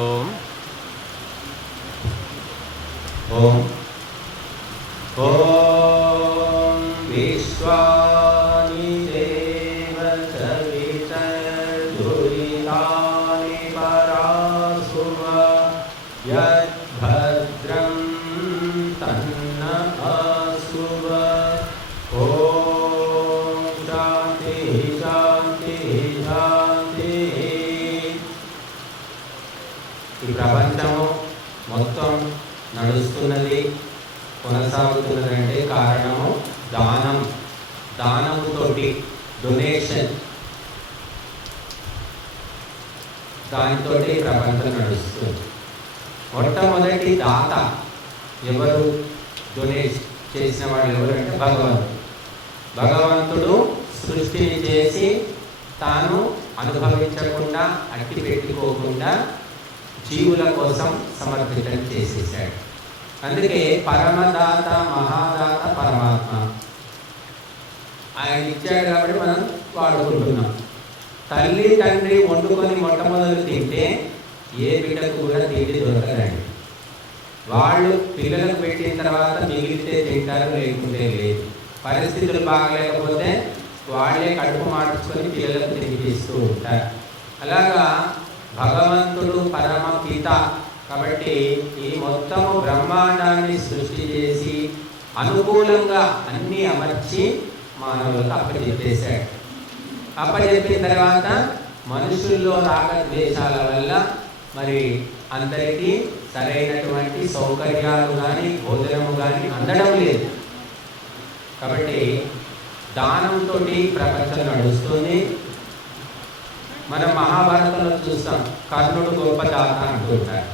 ఓం ఓం ఓం విశ్వాని దేవ సవితర్దురితాని పరాసువ యద్భద్రం తన్న అసువ. ఓం శాంతి శాంతి శాంతి. ఈ ప్రపంచము మొత్తం నడుస్తున్నది, కొనసాగుతున్నదంటే కారణము దానం. దానముతోటి, డొనేషన్, దానితో ప్రపంచం నడుస్తుంది. మొట్టమొదటి దాత ఎవరు? డొనేట్ చేసిన వాళ్ళు ఎవరు అంటే భగవంతుడు. భగవంతుడు సృష్టిని చేసి తాను అనుభవించకుండా, అట్టి పెట్టుకోకుండా జీవుల కోసం సమర్పితం చేసేసాడు. అందుకే పరమదాత, మహాదాత పరమాత్మ. ఆయన ఇచ్చాడు కాబట్టి మనం వాడుకుంటున్నాం. తల్లి తండ్రి వండుకొని మొట్టమొదలు తింటే ఏ బిడ్డకు కూడా తిండి దొరకదండి. వాళ్ళు పిల్లలకు పెట్టిన తర్వాత మిగిలితే తింటారు, లేకుంటే లేదు. పరిస్థితులు బాగలేకపోతే వాళ్ళే కడుపు మార్చుకొని పిల్లలకు తినిపిస్తూ ఉంటారు. అలాగా భగవంతుడు పరమ పిత కాబట్టి ఈ మొత్తము బ్రహ్మాండాన్ని సృష్టి చేసి అనుకూలంగా అన్నీ అమర్చి మానవులకు అప్పచెప్పేశాడు. అప్పచెప్పిన తర్వాత మనుషుల్లో రాగద్వేషాల వల్ల మరి అందరికీ సరైనటువంటి సౌకర్యాలు కానీ, భోజనము కానీ అందడం లేదు. కాబట్టి దానంతో ప్రపంచం నడుస్తుంది. మనం మహాభారతంలో చూస్తాం, కర్ణుడు గొప్ప దాత అంటుంటారు.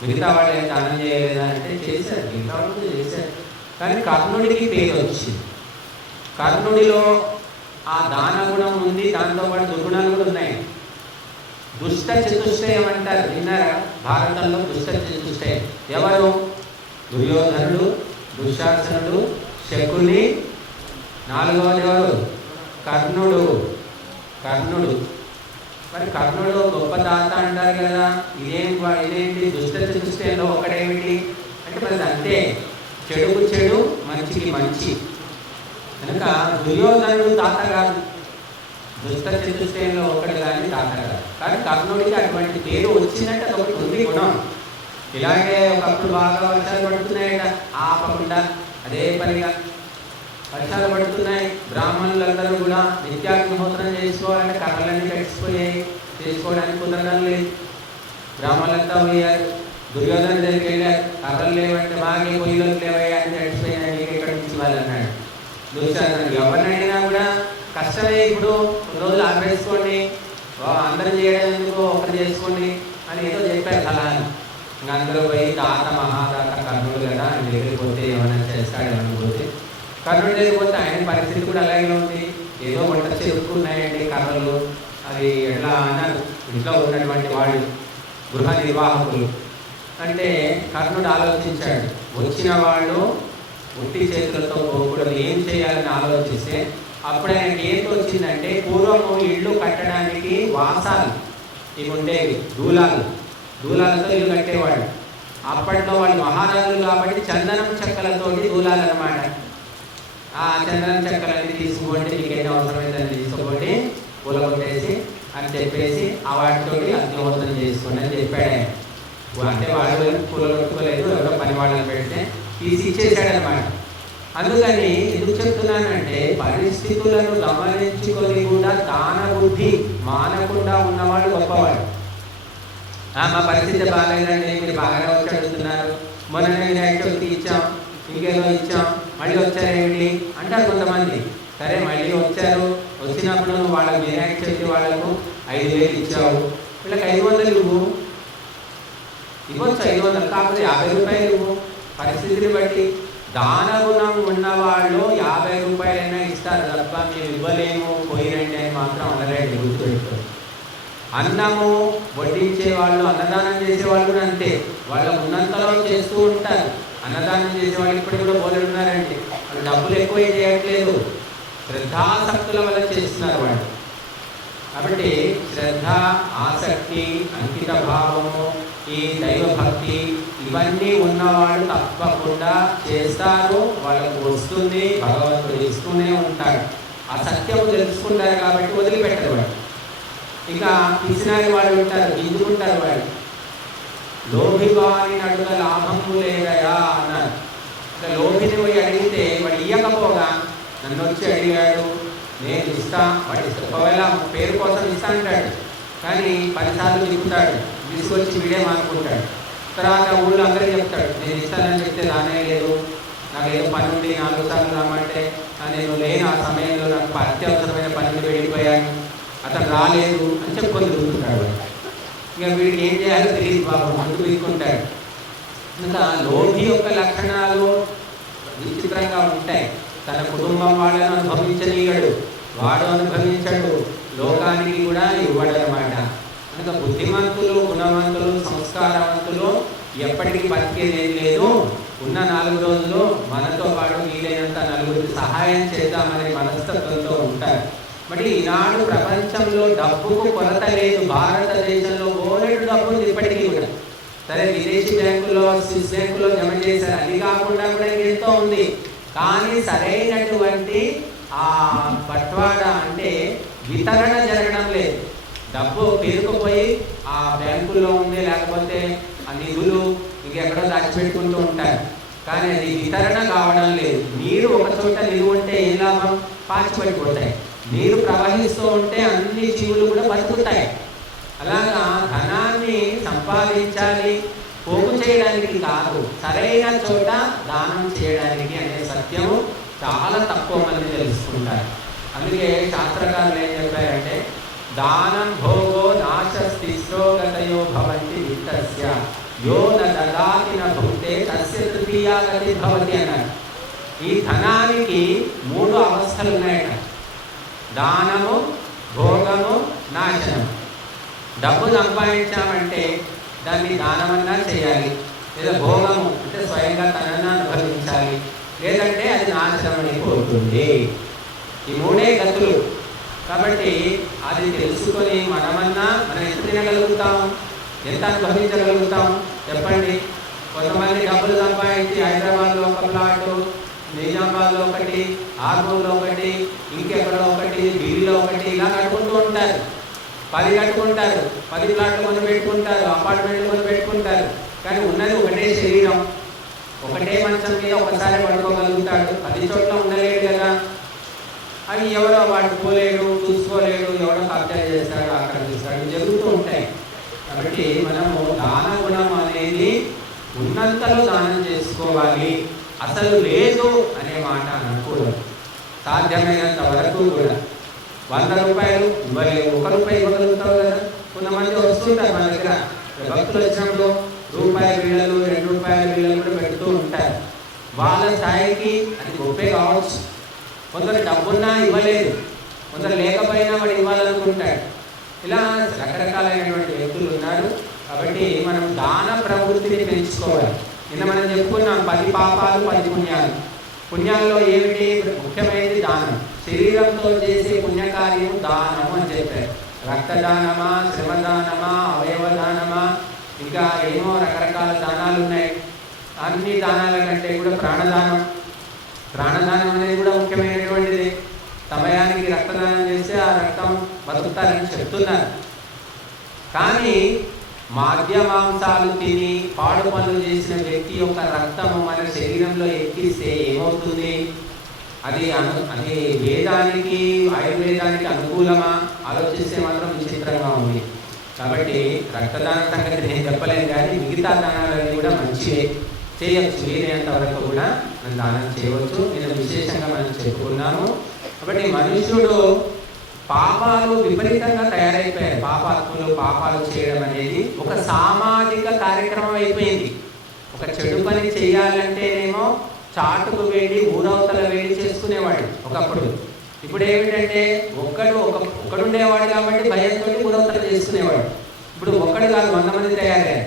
మిగతా వాళ్ళు ఏం దానం చేయలేదా అంటే చేశారు, మిగతా వాళ్ళు చేశారు. కానీ కర్ణుడికి పేరు వచ్చింది. కర్ణుడిలో ఆ దాన గుణం ఉంది, దాంతోపాటు దుర్గుణాలు కూడా ఉన్నాయి. దుష్ట చతుష్టయం అంటారు, విన్నారా? భారతంలో దుష్ట చతుష్టయం ఎవరు? దుర్యోధనుడు, దుశ్శాసనుడు, శకుని, నాలుగవది ఎవరు? కర్ణుడు. కర్ణుడు మరి కర్ణుడు గొప్ప దాత అంటారు కదా. ఇదేంటి దుష్ట చతుష్టయంలో ఒకటేమిటి అంటే మరి అంతే, చెడుకు చెడు, మంచికి మంచి. కనుక దుర్యోధనుడు దాత కాదు, దుష్ట చతుష్టయంలో ఒకటి కానీ దాత కాదు. కానీ కర్ణుడికి అటువంటి పేరు వచ్చిందంటే అదొకటి ఉంది గుణం. ఇలాగే ఒకప్పుడు బాగా వర్షాలు పడుతున్నాయట, ఆపకుండా అదే పనిగా వర్షాలు పడుతున్నాయి. బ్రాహ్మణులందరూ కూడా నిత్యాగ్నిహోత్రం చేసుకోవాలంటే కర్రలన్నీ కట్టిపోయాయి, చేసుకోవడానికి కుదరడం లేదు. బ్రాహ్మణులంతా పోయారు, దుర్యోధన దగ్గరికి వెళ్ళారు. కర్రలు లేవంటే మాకే పొయ్యిలోకి లేవయ్యా అని కట్టిపోయినాయి, మీకు ఎక్కడి నుంచి వాళ్ళు అన్నాడు. దుర్యోధనుడు ఎవరిని అడిగినా కూడా కష్టమే, ఇప్పుడు రోజులు ఆపేసుకోండి, అందరూ చేయడం ఎందుకు, ఒకరు చేసుకోండి అని ఏదో చెప్పారు సలహాలు. ఇంకా అందరూ పోయి దాత మహాదాత కర్ణుడు కదా, ఆయన దగ్గరికి పోతే ఏమైనా చేస్తాడు, ఏమైనా పోతే. కర్ణుడు లేకపోతే ఆయన పరిస్థితి కూడా అలాగే ఉంది. ఏదో వంట చెప్పుకున్నాయండి కర్రలు, అది ఎలా అన్నారు ఇంట్లో ఉన్నటువంటి వాళ్ళు, గృహ నిర్వాహకులు. అంటే కర్ణుడు ఆలోచించాడు, వచ్చిన వాళ్ళు ఒట్టి చేతులతో పోకూడదు, ఏం చేయాలని ఆలోచిస్తే అప్పుడు ఆయనకి ఏం వచ్చిందంటే, పూర్వము ఇళ్ళు కట్టడానికి వాసాలు ఇవి ఉండేవి, దూలాలతో ఇల్లు కట్టేవాళ్ళు. అప్పట్లో వాళ్ళు మహారాజులు కాబట్టి చందనం చెక్కలతోటి దూలాలు అన్నమాట. ఆ చందనం చెక్కలన్నీ తీసుకోండి, మీకు ఎన్ని అవసరమైందని తీసుకోండి, పూల కొట్టేసి అని చెప్పేసి ఆ వాటితోటి అగ్నిహోత్రం చేసుకోండి అని చెప్పాడు. అంటే వాళ్ళు పూల కొట్టుకోలేదు, ఎవరో పని వాళ్ళని పెడితే తీసి ఇచ్చేసాడనమాట. అందుకని ఎందుకు చెప్తున్నానంటే, పరిస్థితులను గమనించుకొని కూడా దాన బుద్ధి మానకుండా ఉన్నవాళ్ళు గొప్పవాళ్ళు. మా పరిస్థితి బాగాలేదండి, మీరు బాగానే వచ్చి అడుగుతున్నారు, మొన్ననే వినాయక చవితి ఇచ్చాం, ఇంకేదో ఇచ్చాం, మళ్ళీ వచ్చారేమిటి అంటారు కొంతమంది. సరే మళ్ళీ వచ్చారు, వచ్చినప్పుడు వాళ్ళకి వినాయక చవితి వాళ్ళకు 5,000 ఇచ్చావు, వీళ్ళకి 500 ఇవ్వు, ఇవ్వచ్చు 500, కాకపోతే 50 రూపాయలు ఇవ్వు. పరిస్థితిని బట్టి దాన గుణం ఉన్నవాళ్ళు 50 రూపాయలైనా ఇస్తారు తప్ప మేము ఇవ్వలేము, పోయిరండి అని మాత్రం అనలేండి, గుర్తుపెట్టుకోండి. అన్నము వడ్డించే వాళ్ళు, అన్నదానం చేసేవాళ్ళు కూడా అంతే, వాళ్ళ ఉన్నంతలో చేస్తూ ఉంటారు. అన్నదానం చేసేవాళ్ళు ఇప్పుడు కూడా బోలెడు ఉన్నారండి, వాళ్ళు డబ్బులు ఎక్కువ చేయట్లేదు, శ్రద్ధాసక్తుల వల్ల చేస్తున్నారు వాళ్ళు. కాబట్టి శ్రద్ధ, ఆసక్తి, అంకిత భావము ఈ దైవభక్తి ఇవన్నీ ఉన్నవాళ్ళు తప్పకుండా చేస్తారు, వాళ్ళకు వస్తుంది, భగవంతుడు ఇస్తూనే ఉంటాడు. ఆ సత్యము తెలుసుకుంటారు కాబట్టి వదిలిపెట్టరు వాడు. ఇక పిసినారి వాళ్ళు ఉంటారు, గింజుకుంటారు వాళ్ళు. లోభివాని అడుగ లాభము లేదయా అన్నారు. ఇక లోభిని పోయి అడిగితే వాడు ఇయ్యకపోగా నన్ను వచ్చి అడిగాడు, నేను ఇస్తా, వాడు ఇస్తా, ఒకవేళ పేరు కోసం ఇస్తా అంటాడు, కానీ 10 సార్లు తిప్పుతాడు, తీసుకొచ్చి వీడే మానుకుంటాడు. తర్వాత ఊళ్ళో అందరికీ చెప్తాడు, నేను ఇస్తానని చెప్తే రానే లేదు, నాకు ఏదో పని ఉండి 4 సార్లు రామంటే నేను లేని ఆ సమయంలో నాకు అత్యవసరమైన పని వెళ్ళిపోయాను, అతను రాలేదు అని చెప్పుకొని తిరుగుతుంటాడు. ఇక వీడికి ఏం చేయాలో తెలియదు, బాబు ముందుకు తీసుకుంటాడు. ఇంకా లోభి యొక్క లక్షణాలు విచిత్రంగా ఉంటాయి. తన కుటుంబం వాళ్ళను అనుభవించనీయడు, వాడు అనుభవించడు, లోకానికి కూడా ఇవ్వడు అన్నమాట. కనుక బుద్ధిమంతులు, గుణవంతులు, సంస్కారవంతులు ఎప్పటికీ బతికేదేం లేదు. ఉన్న 4 రోజులు మనతో పాటు వీలైనంత నలుగురికి సహాయం చేద్దామనే మనస్తత్వంతో ఉంటారు. మరి ఈనాడు ప్రపంచంలో డబ్బుకు కొరత లేదు. భారతదేశంలో బోలెడు డబ్బు ఉంది ఇప్పటికీ కూడా. సరే విదేశీ బ్యాంకుల్లో, స్విస్ బ్యాంకులో జమ చేశారు, అది కాకుండా కూడా ఎంతో ఉంది. కానీ సరైనటువంటి ఆ బట్వాడా అంటే వితరణ జరగడం లేదు. డబ్బు పేరుకుపోయి ఆ బ్యాంకుల్లో ఉంది, లేకపోతే ఆ నిధులు ఇంకెక్కడో దాచిపెట్టుకుంటూ ఉంటారు, కానీ అది వితరణ కావడం లేదు. నీరు ఒక చోట నిలువ ఉంటే ఏం లాభం? పాచిపడిపోతాయి. నీరు ప్రవహిస్తూ ఉంటే అన్ని జీవులు కూడా బతుకుతాయి. అలాగా ధనాన్ని సంపాదించాలి, పోగు చేయడానికి కాదు, సరైన చోట దానం చేయడానికి అనే సత్యము చాలా తక్కువ మంది తెలుసుకుంటారు. అందుకే శాస్త్రకారులు ఏం చెప్పారంటే, దానం భోగో నాశస్తిశ్రోగతయో భవంతి విత్తస్య యో నదాతి న భుక్తే తస్య తృతీయా గతి భవతి అన్నారు. ఈ ధనానికి 3 అవస్థలు ఉన్నాయట: దానము, భోగము, నాశనం. డబ్బు సంపాదించామంటే దాన్ని దానమన్నా చేయాలి, లేదా భోగము అంటే స్వయంగా తనన్నా అనుభవించాలి, లేదంటే అది నాశనం అయిపోతుంది. ఈ 3 గతులు. కాబట్టి అది తెలుసుకొని మనమన్నా మనం ఎంత తినగలుగుతాం, ఎంత అనుభవించగలుగుతాం చెప్పండి. కొంతమంది డబ్బులు సంపాదించి హైదరాబాద్లో ఒక ప్లాటు, నిజామాబాద్లో ఒకటి, ఆర్మూర్లో ఒకటి, ఇంకెక్కడో ఒకటి, ఢిల్లీలో ఒకటి, ఇలా కట్టుకుంటూ ఉంటారు. 10 కట్టుకుంటారు, 10 ప్లాట్లు కొని పెట్టుకుంటారు, అపార్ట్మెంట్లు కొని పెట్టుకుంటారు. కానీ ఉన్నది ఒకటే శరీరం, ఒకటే మంచం మీద ఒకసారి పడుకోగలుగుతాడు, 10 చోట్ల ఉండలేడు కదా. అవి ఎవరో పట్టుకోలేడు, చూసుకోలేడు, ఎవరో కబ్జా చేస్తాడు, ఆక్రమిస్తాడు, జరుగుతూ ఉంటాయి. కాబట్టి మనము దాన గుణం అనేది ఉన్నంతలో దానం చేసుకోవాలి. అసలు లేదు అనే మాట అనకూడదు. సాధ్యమైనంత వరకు కూడా 100 రూపాయలు ఇవ్వలేవు, 1 రూపాయి ఇవ్వగలుగుతావు కదా. కొంతమంది వస్తుంటారు మన దగ్గర, భక్తులు వచ్చినప్పుడు రూపాయి బిళ్ళలు, 2 రూపాయల బిళ్ళలు కూడా పెడుతూ ఉంటారు. వాళ్ళ స్థాయికి అది గొప్పే కావచ్చు. కొందరు డబ్బున్నా ఇవ్వలేదు, కొందరు లేకపోయినా వాడు ఇవ్వాలనుకుంటాడు. ఇలా రకరకాలైనటువంటి వ్యక్తులు ఉన్నారు. కాబట్టి మనం దాన ప్రవృత్తిని పెంచుకోవాలి. నిన్న మనం చెప్పుకున్నాం 10 పాపాలు 10 పుణ్యాలు. పుణ్యాల్లో ఏమిటి ముఖ్యమైనది? దానం. శరీరంతో చేసే పుణ్యకార్యం దానము అని చెప్పారు. రక్తదానమా, శ్రమదానమా, అవయవదానమా, ఇంకా ఏమో రకరకాల దానాలు ఉన్నాయి. అన్ని దానాల కంటే కూడా ప్రాణదానం, ప్రాణదానం అనేది కూడా ముఖ్యమైనటువంటిది. సమయానికి రక్తదానం చేస్తే ఆ రక్తం బతుకుతారని చెప్తున్నారు. కానీ మాంసాలు తిని పాడు పనులు చేసిన వ్యక్తి యొక్క రక్తము మన శరీరంలో ఎక్కిస్తే ఏమవుతుంది? అది వేదానికి, ఆయుర్వేదానికి అనుకూలమా? ఆలోచిస్తే మాత్రం విచిత్రంగా ఉంది. కాబట్టి రక్తదాన సంగతి నేను చెప్పలేను, కానీ మిగతా దానాలన్నీ కూడా మంచివే, చేయవచ్చు. వీలైనంత వరకు కూడా మనం దానం చేయవచ్చు. నేను విశేషంగా మనం చెప్పుకున్నాము. కాబట్టి మనుషుడు పాపాలు విపరీతంగా తయారైపోయాయి. పాపాత్ములు పాపాలు చేయడం అనేది ఒక సామాజిక కార్యక్రమం అయిపోయింది. ఒక చెడు పని చేయాలంటేనేమో చాటుకు వెళ్ళి ఊరవతల వెళ్ళి చేసుకునేవాడు ఒకప్పుడు. ఇప్పుడు ఏమిటంటే ఒక్కడుండేవాడు కాబట్టి భయంతో ఊరవతల చేసుకునేవాడు. ఇప్పుడు ఒక్కడు కాదు, 100 మంది తయారయ్యారు.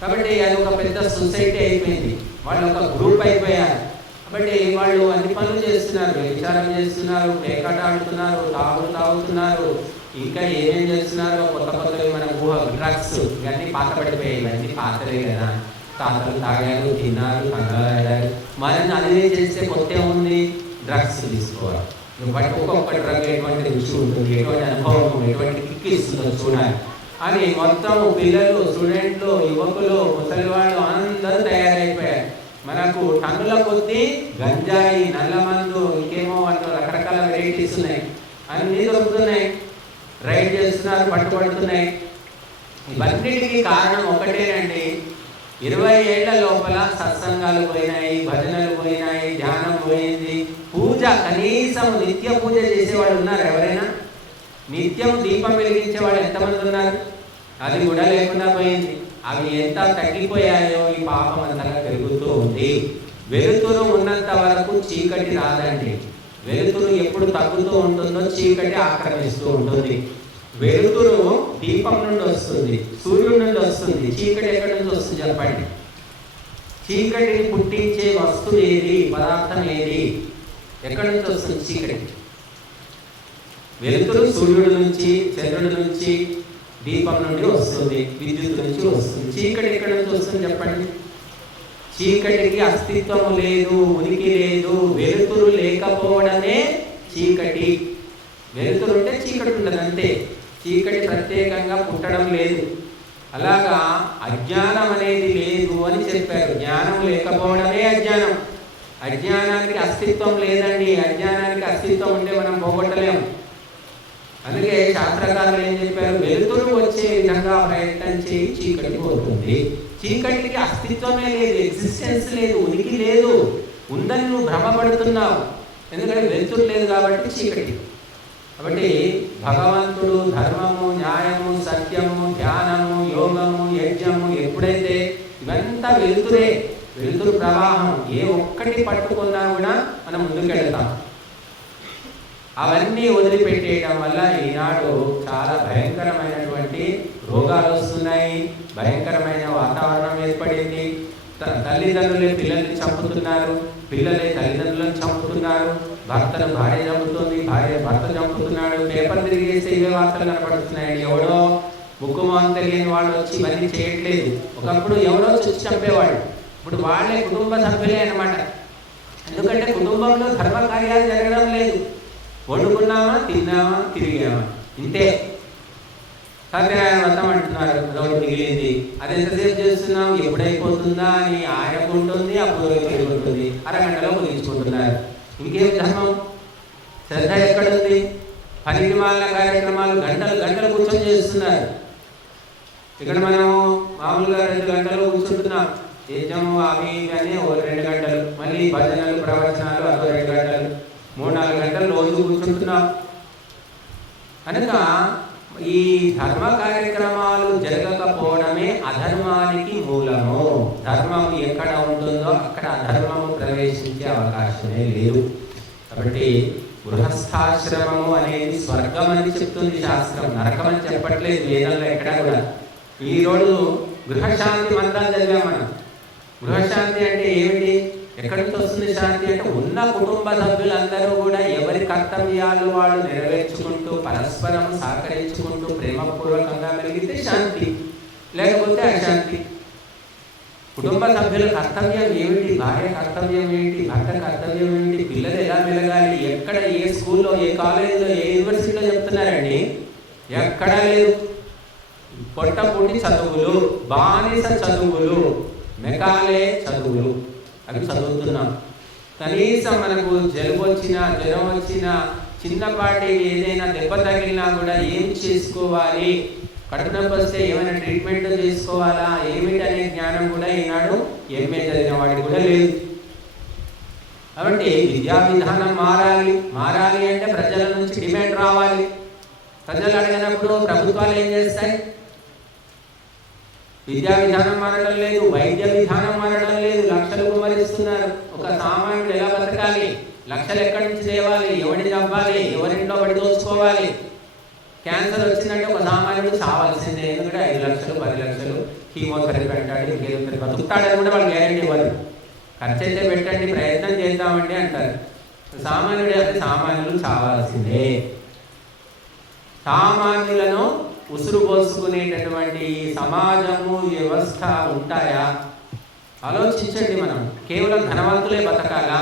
కాబట్టి అది ఒక పెద్ద సొసైటీ అయిపోయింది, వాళ్ళు ఒక గ్రూప్ అయిపోయారు. కాబట్టి వాళ్ళు అన్ని పనులు చేస్తున్నారు, వ్యభిచారం చేస్తున్నారు, పేకాట ఆడుతున్నారు, తాగుతున్నారు, ఇంకా ఏమేం చేస్తున్నారో కొత్త కొత్తవి మన ఊహ, డ్రగ్స్ ఇవన్నీ పాత పడిపోయాయి. ఇవన్నీ పాతలే కదా, తాతలు తాగారు, తిన్నారు, తంగారు. మనం అదే చేస్తే కొత్త ఉంది, డ్రగ్స్ తీసుకోవాలి. బట్ ఒక్కొక్క డ్రగ్ ఎటువంటి రుచి ఉంటుంది, ఎటువంటి అనుభవం, ఎటువంటి కిక్ ఇస్తుందో చూడాలి అని మొత్తం పిల్లలు, స్టూడెంట్లు, యువకులు, ముసలివాళ్ళు అందరూ తయారైపోయారు. మనకు టన్నుల కొద్దీ గంజాయి, నల్లమందు, ఇంకేమో వాళ్ళు రకరకాల వెరైటీస్ ఉన్నాయి, అన్నీ దొరుకుతున్నాయి. రైడ్ చేస్తున్నారు, పట్టుబడుతున్నాయి. ఇవన్నిటికీ కారణం ఒకటేనండి, 20 ఏళ్ల లోపల సత్సంగాలు పోయినాయి, భజనలు పోయినాయి, ధ్యానం పోయింది, పూజ కనీసం నిత్య పూజ చేసేవాడు ఉన్నారు ఎవరైనా? నిత్యం దీపం వెలిగించేవాడు ఎంతమంది ఉన్నారు? అది కూడా లేకుండా పోయింది. అవి ఎంత తగ్గిపోయాయో ఈ పాపం అంతగా పెరుగుతూ ఉంది. వెలుతురు ఉన్నంత వరకు చీకటి రాదండి. వెలుతురు ఎప్పుడు తగ్గుతూ ఉంటుందో చీకటి ఆక్రమిస్తూ ఉంటుంది. వెలుతురు దీపం నుండి వస్తుంది, సూర్యుడి నుండి వస్తుంది. చీకటి ఎక్కడి నుంచి వస్తుంది చెప్పండి? చీకటిని పుట్టించే వస్తువు ఏది, పదార్థం ఏది, ఎక్కడి నుంచి వస్తుంది చీకటి? వెలుతురు సూర్యుడి నుంచి, చంద్రుడి నుంచి, దీపం నుండి వస్తుంది, విద్యుత్ నుంచి వస్తుంది. చీకటి ఎక్కడి నుంచి వస్తుంది చెప్పండి? చీకటికి అస్తిత్వం లేదు, ఉనికి లేదు. వెలుతురు లేకపోవడమే చీకటి. వెలుతురు ఉంటే చీకటి ఉండదు అంతే. చీకటి ప్రత్యేకంగా పుట్టడం లేదు. అలాగా అజ్ఞానం అనేది లేదు అని చెప్పారు. జ్ఞానం లేకపోవడమే అజ్ఞానం. అజ్ఞానానికి అస్తిత్వం లేదండి. అజ్ఞానానికి అస్తిత్వం ఉంటే మనం పోగొట్టలేము. అందుకే శాస్త్రకారులు ఏం చెప్పారు? వెలుతురు వచ్చే విధంగా ప్రయత్నం చేయి, చీకటి పోతుంది. చీకటికి అస్తిత్వమే లేదు, ఎగ్జిస్టెన్స్ లేదు, ఉనికి లేదు. ఉందని నువ్వు భ్రమపడుతున్నావు, ఎందుకంటే వెలుతురు లేదు కాబట్టి చీకటి. కాబట్టి భగవంతుడు ధర్మము, న్యాయము, సత్యము, ధ్యానము, యోగము, యజ్ఞము ఎప్పుడైతే ఇవంతా వెలుతురే, వెలుతురు ప్రవాహం, ఏ ఒక్కటి పట్టుకున్నా కూడా మనం ముందుకెళ్తాం. అవన్నీ వదిలిపెట్టేయడం వల్ల ఈనాడు చాలా భయంకరమైనటువంటి రోగాలు వస్తున్నాయి, భయంకరమైన వాతావరణం ఏర్పడింది. తల్లిదండ్రులే పిల్లల్ని చంపుతున్నారు, పిల్లలే తల్లిదండ్రులను చంపుతున్నారు, భర్తను భార్య చంపుతుంది, భార్య భర్త చంపుతున్నాడు. పేపర్ తిరిగేస్తే ఇవే వార్తలు కనపడుతున్నాయండి. ఎవడో ముక్కుమోహం తెలియని వాళ్ళు వచ్చి ఇవన్నీ చేయట్లేదు. ఒకప్పుడు ఎవరో వచ్చి చంపేవాడు, ఇప్పుడు వాళ్ళే కుటుంబ సభ్యులే అన్నమాట. ఎందుకంటే కుటుంబంలో ధర్మ కార్యాలు జరగడం లేదు. వండుకున్నామా, తిన్నామా, తిరిగామా, ఇంతే. సత్యనారాయణ వ్రతం అంటున్నారు, అదొకటి మిగిలింది. అది ఎంతసేపు చేస్తున్నాం, ఎప్పుడైపోతుందా అని ఆయనకుంటుంది, అప్పుడు ఉంటుంది, అరగంటలో ముగించుకుంటున్నారు. ఇంకేం ధర్మం? శ్రద్ధ ఎక్కడుంది? పనికి మాలిన కార్యక్రమాలు గంటలు గంటలు కూర్చొని చేస్తున్నారు. ఇక్కడ మనం మామూలుగా 2 గంటలు కూర్చుంటున్నాం, యజ్ఞము అవి ఇవన్నీ 2 గంటలు, మళ్ళీ భజనలు, ప్రవచనాలు అదో 2 గంటలు, 3-4 గంటలు రోజు కూర్చుంటున్నాం. కనుక ఈ ధర్మ కార్యక్రమాలు జరగకపోవడమే అధర్మానికి మూలము. ధర్మం ఎక్కడ ఉంటుందో అక్కడ అధర్మము ప్రవేశించే అవకాశమే లేదు. కాబట్టి గృహస్థాశ్రమము అనేది స్వర్గం అని చెప్తుంది శాస్త్రం, నరకం అని చెప్పట్లేదు వేదంలో ఎక్కడా కూడా. ఈరోజు గృహశాంతి మంత్రాలు చదివాం మనం. గృహశాంతి అంటే ఏమిటి? ఎక్కడి నుంచి వస్తుంది శాంతి అంటే ఉన్న కుటుంబ సభ్యులందరూ కూడా ఎవరి కర్తవ్యాలు వాళ్ళు నెరవేర్చుకుంటూ పరస్పరం సహకరించుకుంటూ ప్రేమపూర్వకంగా మెలిగితే శాంతి, లేకపోతే అశాంతి. కుటుంబ సభ్యుల కర్తవ్యం ఏమిటి? భార్య కర్తవ్యం ఏంటి? భర్త కర్తవ్యం ఏంటి? పిల్లలు ఎలా మెలగాలి? ఎక్కడ, ఏ స్కూల్లో, ఏ కాలేజీలో, ఏ యూనివర్సిటీలో చెప్తున్నారండి? ఎక్కడా లేదు. పొట్టపూటి చదువులు, బానిస చదువులు, మెకాలే చదువులు, అవి చదువుతున్నాం. కనీసం మనకు జలుబు వచ్చినా, జ్వరం వచ్చినా, చిన్నపాటి ఏదైనా దెబ్బ తగిలినా కూడా ఏం చేసుకోవాలి, కడుపు నొప్పి వస్తే ఏమైనా ట్రీట్మెంట్ చేసుకోవాలా, ఏమిటి అనే జ్ఞానం కూడా ఈనాడు ఎంఏ చదివిన వాడికి కూడా లేదు. కాబట్టి విద్యా విధానం మారాలి. మారాలి అంటే ప్రజల నుంచి డిమాండ్ రావాలి. ప్రజలు అడిగినప్పుడు ప్రభుత్వాలు ఏం చేస్తాయి? విద్యా విధానం మారడం లేదు, వైద్య విధానం మారడం లేదు, లక్షలు కుమరిస్తున్నారు. ఒక సామాన్యుడు ఎలా బతకాలి? లక్షలు ఎక్కడి నుంచి తేవాలి? ఎవరిని చంపాలి? ఎవరింట్లో పడి దోచుకోవాలి? క్యాన్సర్ వచ్చిందంటే ఒక సామాన్యుడు చావాల్సిందే. ఎందుకంటే 5 లక్షలు 10 లక్షలు కీమోథెరపీ అంటాడు, ఇంకేదో బతుకుతాడని కూడా వాళ్ళు గ్యారెంటీ ఇవ్వరు. ఖర్చు అయితే పెట్టండి, ప్రయత్నం చేద్దామండి అంటారు. సామాన్యుడే అంటే సామాన్యులు చావాల్సిందే. సామాన్యులను ఉసురు పోసుకునేటటువంటి సమాజము వ్యవస్థ ఉంటాయా? ఆలోచించండి. మనం కేవలం ధనవంతులే బతకాలా?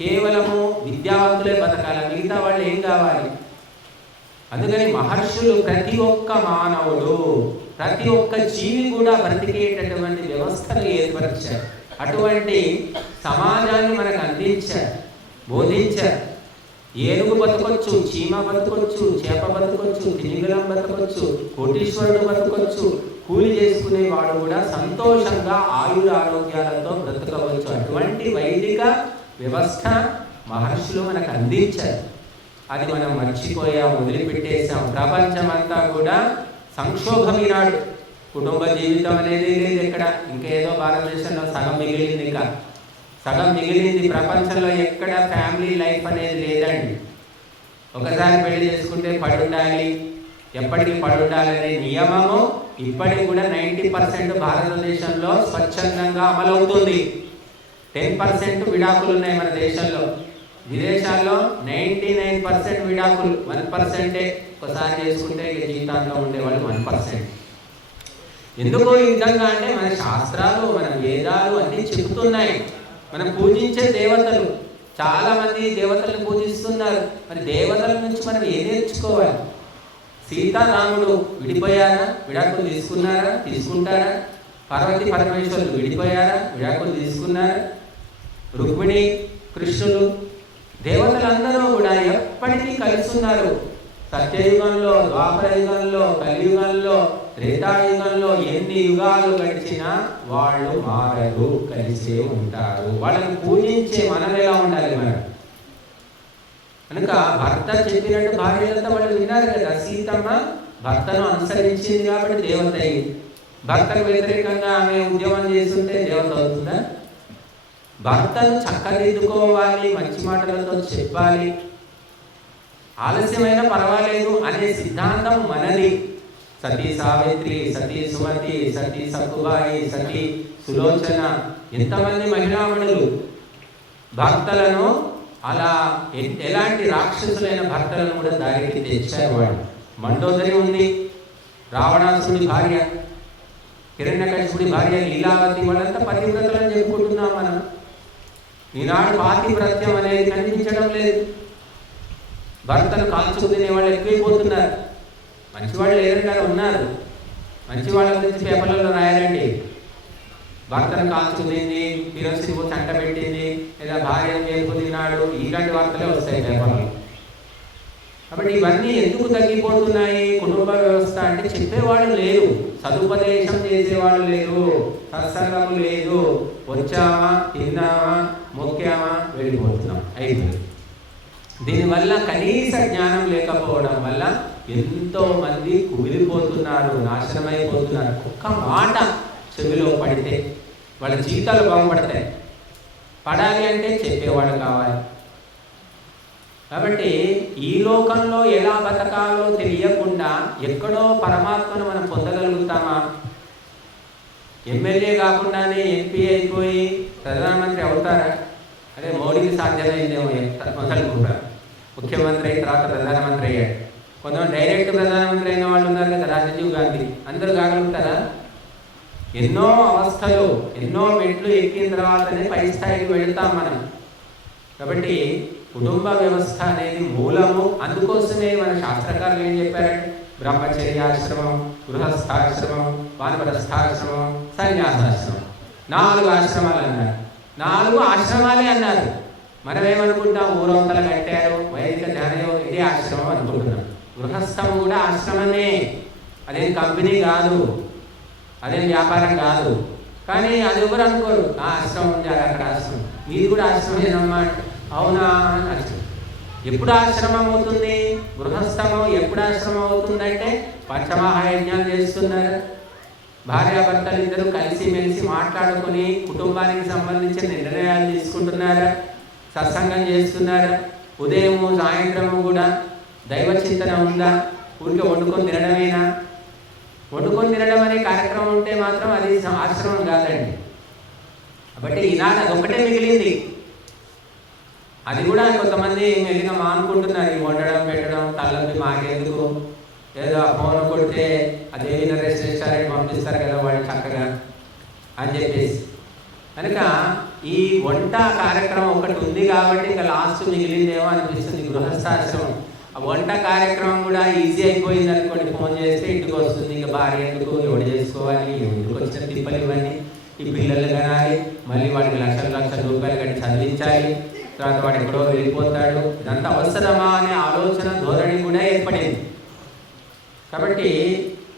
కేవలము విద్యావంతులే బతకాలా? మిగతా వాళ్ళు ఏం కావాలి? అందుకని మహర్షులు ప్రతి ఒక్క మానవుడు, ప్రతి ఒక్క జీవి కూడా బ్రతికేటటువంటి వ్యవస్థను ఏర్పరిచారు. అటువంటి సమాజాన్ని మనకు అందించారు, బోధించారు. ఏనుగు బతకొచ్చు, చీమ బతకొచ్చు, చేప బతకొచ్చు, తిమింగలం బతకొచ్చు, కోటీశ్వరుడు బతకొచ్చు, కూలి చేసుకునే వాడు కూడా సంతోషంగా ఆయుర ఆరోగ్యాలతో బ్రతకవచ్చు. అటువంటి వైదిక వ్యవస్థ మహర్షులు మనకు అందించారు. అది మనం మర్చిపోయాం, వదిలిపెట్టేశాం. ప్రపంచమంతా కూడా సంక్షోభం ఈనాడు. కుటుంబ జీవితం అనేది లేదు ఎక్కడ. ఇంకేదో భారతదేశంలో సగం మిగిలింది, ఇంకా సగం మిగిలింది. ప్రపంచంలో ఎక్కడ ఫ్యామిలీ లైఫ్ అనేది లేదండి. ఒకసారి పెళ్లి చేసుకుంటే పడుండాలి, ఎప్పటికీ పడుండాలనే నియమము ఇప్పటికి కూడా 90% భారతదేశంలో స్వచ్ఛందంగా అమలవుతుంది. 10% విడాకులు ఉన్నాయి మన దేశంలో. విదేశాల్లో 99% విడాకులు, 1% ఒకసారి చేసుకుంటే జీవితాంతం ఉండేవాళ్ళు 1%. ఎందుకు ఈ విధంగా అంటే మన శాస్త్రాలు, మన వేదాలు అన్నీ చెబుతున్నాయి. మనం పూజించే దేవతలు, చాలా మంది దేవతలను పూజిస్తున్నారు. మరి దేవతల నుంచి మనం ఏం నేర్చుకోవాలి? సీతారాముడు విడిపోయారా? విడాకులు తీసుకున్నారా? తీసుకుంటారా? పార్వతీ పరమేశ్వరులు విడిపోయారా? విడాకులు తీసుకున్నారా? రుక్మిణి కృష్ణులు, దేవతలందరూ కూడా ఎప్పటికీ కలిసి ఉన్నారు. సత్యయుగంలో, ద్వాపర యుగంలో, కలియుగంలో, త్రేతాయుగంలో ఎన్ని యుగాలు గడిచినా వాళ్ళు మారరు, కలిసే ఉంటారు. వాళ్ళని పూజించే మనం ఎలా ఉండాలి? మనం కనుక భర్త చెప్పినట్టు భార్యలంతా వాళ్ళు విన్నారు కదా. సీతమ్మ భర్తను అనుసరించింది కాబట్టి దేవత అయింది. భర్తకు వ్యతిరేకంగా ఆమె ఉద్యమం చేస్తుంటే దేవత అవుతుందా? భర్తను చక్కదిద్దుకోవాలి, మంచి మాటలతో చెప్పాలి, ఆలస్యమైనా పర్వాలేదు అనే సిద్ధాంతం మనది. సతీ సావిత్రి, సతీ సుమతి, సతీ సక్కుబాయి, సతీ సులోచన, ఎంతమంది మహిళామణులు భర్తలను అలా ఎలాంటి రాక్షసులైన భర్తలను కూడా దారికి తెచ్చారు. వాడు మండోదరి ఉంది, రావణాసుడి భార్య, హిరణ్యకశిపుడి భార్య లీలావతి, వాళ్ళంతా పతివ్రతలను చెప్పుకుంటున్నాం మనం. ఈనాడు పాతివ్రత్యం అనేది కనిపించడం లేదు. భర్తను కాల్చుకు తినే వాళ్ళు ఎక్కువైపోతున్నారు. మంచివాళ్ళు లేరంటారు, ఉన్నారు. మంచి వాళ్ళ గురించి పేపర్లలో రాయాలండి. భర్తను కాల్చుకుంది, పిరసిపు చంట పెట్టింది, లేదా భార్యను వేపుకున్నాడు, ఇలాంటి వార్తలే వస్తాయి పేపర్లో. కాబట్టి ఇవన్నీ ఎందుకు తగ్గిపోతున్నాయి? కుటుంబ వ్యవస్థ అంటే చెప్పేవాళ్ళు లేరు, సదుపదేశం చేసేవాళ్ళు లేరు, సత్సంగము లేదు. వచ్చామా, తిన్నామా, మొక్కామా, వెళ్ళిపోతున్నాం, అయిపోయింది. దీనివల్ల కనీస జ్ఞానం లేకపోవడం వల్ల ఎంతో మంది కుమిలిపోతున్నారు, నాశనమైపోతున్నారు. ఒక్క మాట చెవిలో పడితే వాళ్ళ జీవితాలు బాగుపడతాయి. పడాలి అంటే చెప్పేవాడు కావాలి. కాబట్టి ఈ లోకంలో ఎలా బతకాలో తెలియకుండా ఎక్కడో పరమాత్మను మనం పొందగలుగుతామా? ఎమ్మెల్యే కాకుండానే ఎంపీ అయిపోయి ప్రధానమంత్రి అవుతారా? అదే మోడీకి సాధ్యమైందేమో మొదలుకుంటారు. ముఖ్యమంత్రి అయిన తర్వాత ప్రధానమంత్రి అయ్యాడు. కొంతమంది డైరెక్ట్ ప్రధానమంత్రి అయిన వాళ్ళు ఉన్నారు కదా, రాజీవ్ గాంధీ. అందరూ కాగలుగుతారా? ఎన్నో అవస్థలు, ఎన్నో మెట్లు ఎక్కిన తర్వాతనే పై స్థాయికి వెళ్తాం మనం. కాబట్టి కుటుంబ వ్యవస్థ అనేది మూలము. అందుకోసమే మన శాస్త్రకారులు ఏం చెప్పారంటే బ్రహ్మచర్యాశ్రమం, గృహస్థాశ్రమం, వానప్రస్థాశ్రమం, సన్యాసాశ్రమం, 4 ఆశ్రమాలు అన్నారు. 4 ఆశ్రమాలే అన్నారు. మనం ఏమనుకుంటాం? ఊరవతల కట్టారు, వైదిక ధ్యానం, ఇదే ఆశ్రమం అనుకుంటున్నాం. గృహస్థం కూడా ఆశ్రమమే, అదేం కంపెనీ కాదు, అదేం వ్యాపారం కాదు. కానీ అది ఎవరు అనుకోరు. ఆ ఆశ్రమం ఉంది, అక్కడ ఆశ్రమం, మీది కూడా ఆశ్రమేనమ్మా. అవునా? ఆశ్రమం ఎప్పుడు ఆశ్రమం అవుతుంది? గృహస్థము ఎప్పుడు ఆశ్రమం అవుతుందంటే పంచమహాయజ్ఞాలు చేస్తున్నారు. భార్యాభర్తలు ఇద్దరు కలిసిమెలిసి మాట్లాడుకొని కుటుంబానికి సంబంధించిన నిర్ణయాలు తీసుకుంటున్నారా? సత్సంగం చేస్తున్నారా? ఉదయము సాయంత్రము కూడా దైవ చింతన ఉందా? ఊరికే వండుకొని తినడమేనా? వండుకొని తినడం అనే కార్యక్రమం ఉంటే మాత్రం అది ఆశ్రమం కాదండి. కాబట్టి ఈనాడు అదొక్కటే మిగిలింది. అది కూడా కొంతమంది మెల్లిగా మానుకుంటున్నారు. ఈ వండడం పెట్టడం తలపి మాకెందుకు, ఏదో ఫోన్ కొడితే అదే రెస్టారెంట్ పంపిస్తారు కదా వాళ్ళు చక్కగా అని చెప్పేసి. కనుక ఈ వంట కార్యక్రమం ఒకటి ఉంది కాబట్టి ఇంకా లాస్ట్ మిగిలిందేమో అనిపిస్తుంది గృహస్థాశ్రమం. ఆ వంట కార్యక్రమం కూడా ఈజీ అయిపోయింది అనుకోండి, ఫోన్ చేస్తే ఇంటికి వస్తుంది. ఇంకా భార్య ఎందుకు, ఎవడు చేసుకోవాలి, ఎందుకు వచ్చిన తిప్పలు ఇవన్నీ, ఈ పిల్లలు కనాలి, మళ్ళీ వాడికి లక్షల రూపాయలు కట్టి చదివించాలి, తర్వాత వాడు ఎక్కడో వెళ్ళిపోతాడు, ఇదంతా అవసరమా అనే ఆలోచన ధోరణి కూడా ఏర్పడింది. కాబట్టి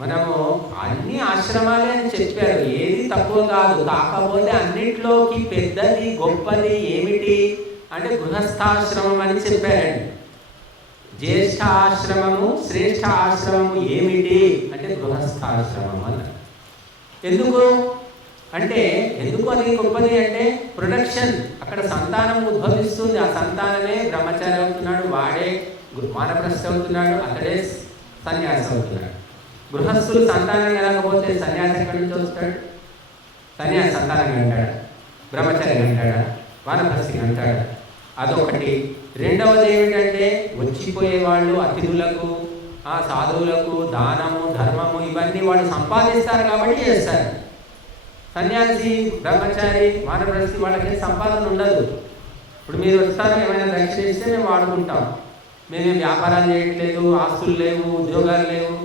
మనము అన్ని ఆశ్రమాలే అని చెప్పారు, ఏది తక్కువ కాదు. కాకపోతే అన్నిట్లోకి పెద్దది గొప్పది ఏమిటి అంటే గృహస్థాశ్రమం అని చెప్పారండి. జ్యేష్ఠ ఆశ్రమము శ్రేష్ఠ ఆశ్రమము ఏమిటి అంటే గృహస్థాశ్రమం అన్నారు. ఎందుకు అంటే ఎందుకు అది గొప్పది అంటే ప్రొడక్షన్, అక్కడ సంతానం ఉద్భవిస్తుంది. ఆ సంతానమే బ్రహ్మచారి అవుతున్నాడు, వాడే వానప్రస్థ అవుతున్నాడు, అతడే సన్యాసి అవుతున్నాడు. గృహస్థులు సంతానం కలగకపోతే సన్యాసి ఎక్కడి నుంచి వస్తాడు? సన్యాసి సంతానం అంటాడా, బ్రహ్మచారి అంటాడా, వానప్రస్థి అంటాడా? అదొకటి. రెండవది ఏమిటంటే వచ్చిపోయే వాళ్ళు అతిథులకు, ఆ సాధువులకు దానము ధర్మము ఇవన్నీ వాళ్ళు సంపాదిస్తారు కాబట్టి చేస్తారు. సన్యాసి బ్రహ్మచారి వానప్రస్థి వాళ్ళకి సంపాదన ఉండదు. ఇప్పుడు మీరు వస్తారు, ఏమైనా దక్షిణ ఇస్తే మేము వాడుకుంటాం, మేమేం వ్యాపారాలు చేయట్లేదు, ఆస్తులు లేవు, ఉద్యోగాలు లేవు.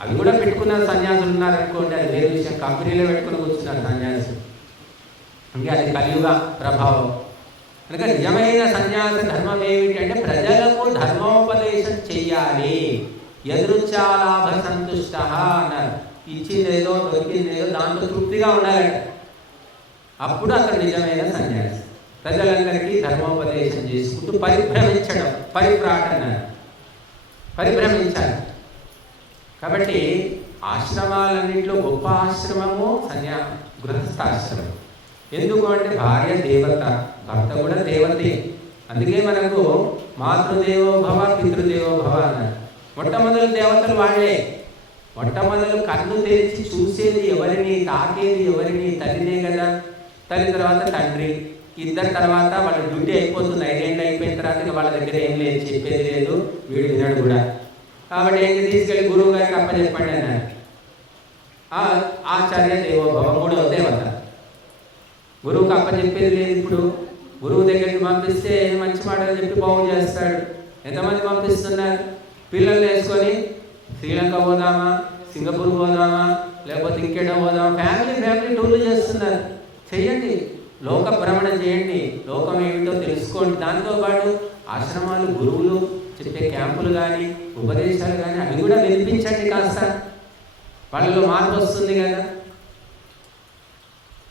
అవి కూడా పెట్టుకున్న సన్యాసులు ఉన్నారనుకోండి, అది వేరే విషయం. కంపెనీలో పెట్టుకుని కూర్చున్నారు సన్యాసి, ఇంకా అది కలియుగ ప్రభావం. కనుక నిజమైన సన్యాస ధర్మం ఏమిటి అంటే ప్రజలకు ధర్మోపదేశం చెయ్యాలి. ఎదురుచాలాభ సంతుష్ట అన్నారు. ఇచ్చిందేదో దొరికిందేదో దాంట్లో తృప్తిగా ఉండాలట. అప్పుడు అక్కడ నిజమైన సన్యాసి. ప్రజలందరికీ ధర్మోపదేశం చేసుకుంటూ పరిభ్రమించడం, పరిప్రాటన, పరిభ్రమించాలి. కాబట్టి ఆశ్రమాలన్నింటిలో గొప్ప ఆశ్రమము గృహస్థాశ్రమం. ఎందుకు అంటే భార్య దేవత, భర్త కూడా దేవతే. అందుకే మనకు మాతృదేవో భవ పితృదేవో భవ అన్నారు. మొట్టమొదటి దేవతలు వాళ్ళే. మొట్టమొదలు కన్ను తెరిచి చూసేది ఎవరిని, తాకేది ఎవరిని, తల్లినే కదా. తల్లి తర్వాత తండ్రి, ఇద్దరు తర్వాత వాళ్ళ డ్యూటీ అయిపోతుంది. 5 ఏళ్ళు అయిపోయిన తర్వాత వాళ్ళ దగ్గర ఏం లేదు, చెప్పేది లేదు, వీడు వినడు కూడా. కాబట్టి ఏంటి, తీసుకెళ్ళి గురువు గారికి అప్పచెప్పండి అన్నారు. ఆచార్య దేవోభవ, 3వ దేవత. గురువుకి అప్పచెప్పేది లేదు. ఇప్పుడు గురువు దగ్గరికి పంపిస్తే మంచి మాటలు చెప్పి బాగు చేస్తాడు. ఎంతమంది పంపిస్తున్నారు? పిల్లల్ని వేసుకొని శ్రీలంక పోదామా, సింగపూర్ పోదామా, లేకపోతే ఇంకేటో పోదామా, ఫ్యామిలీ టూర్లు చేస్తున్నారు. చెయ్యండి, లోక భ్రమణ చేయండి, లోకం ఏమిటో తెలుసుకోండి. దాంతోపాటు ఆశ్రమాలు, గురువులు చెప్పే క్యాంపులు కానీ, ఉపదేశాలు కానీ అవి కూడా వినిపించండి. కాస్త వాళ్ళలో మార్పు వస్తుంది కదా.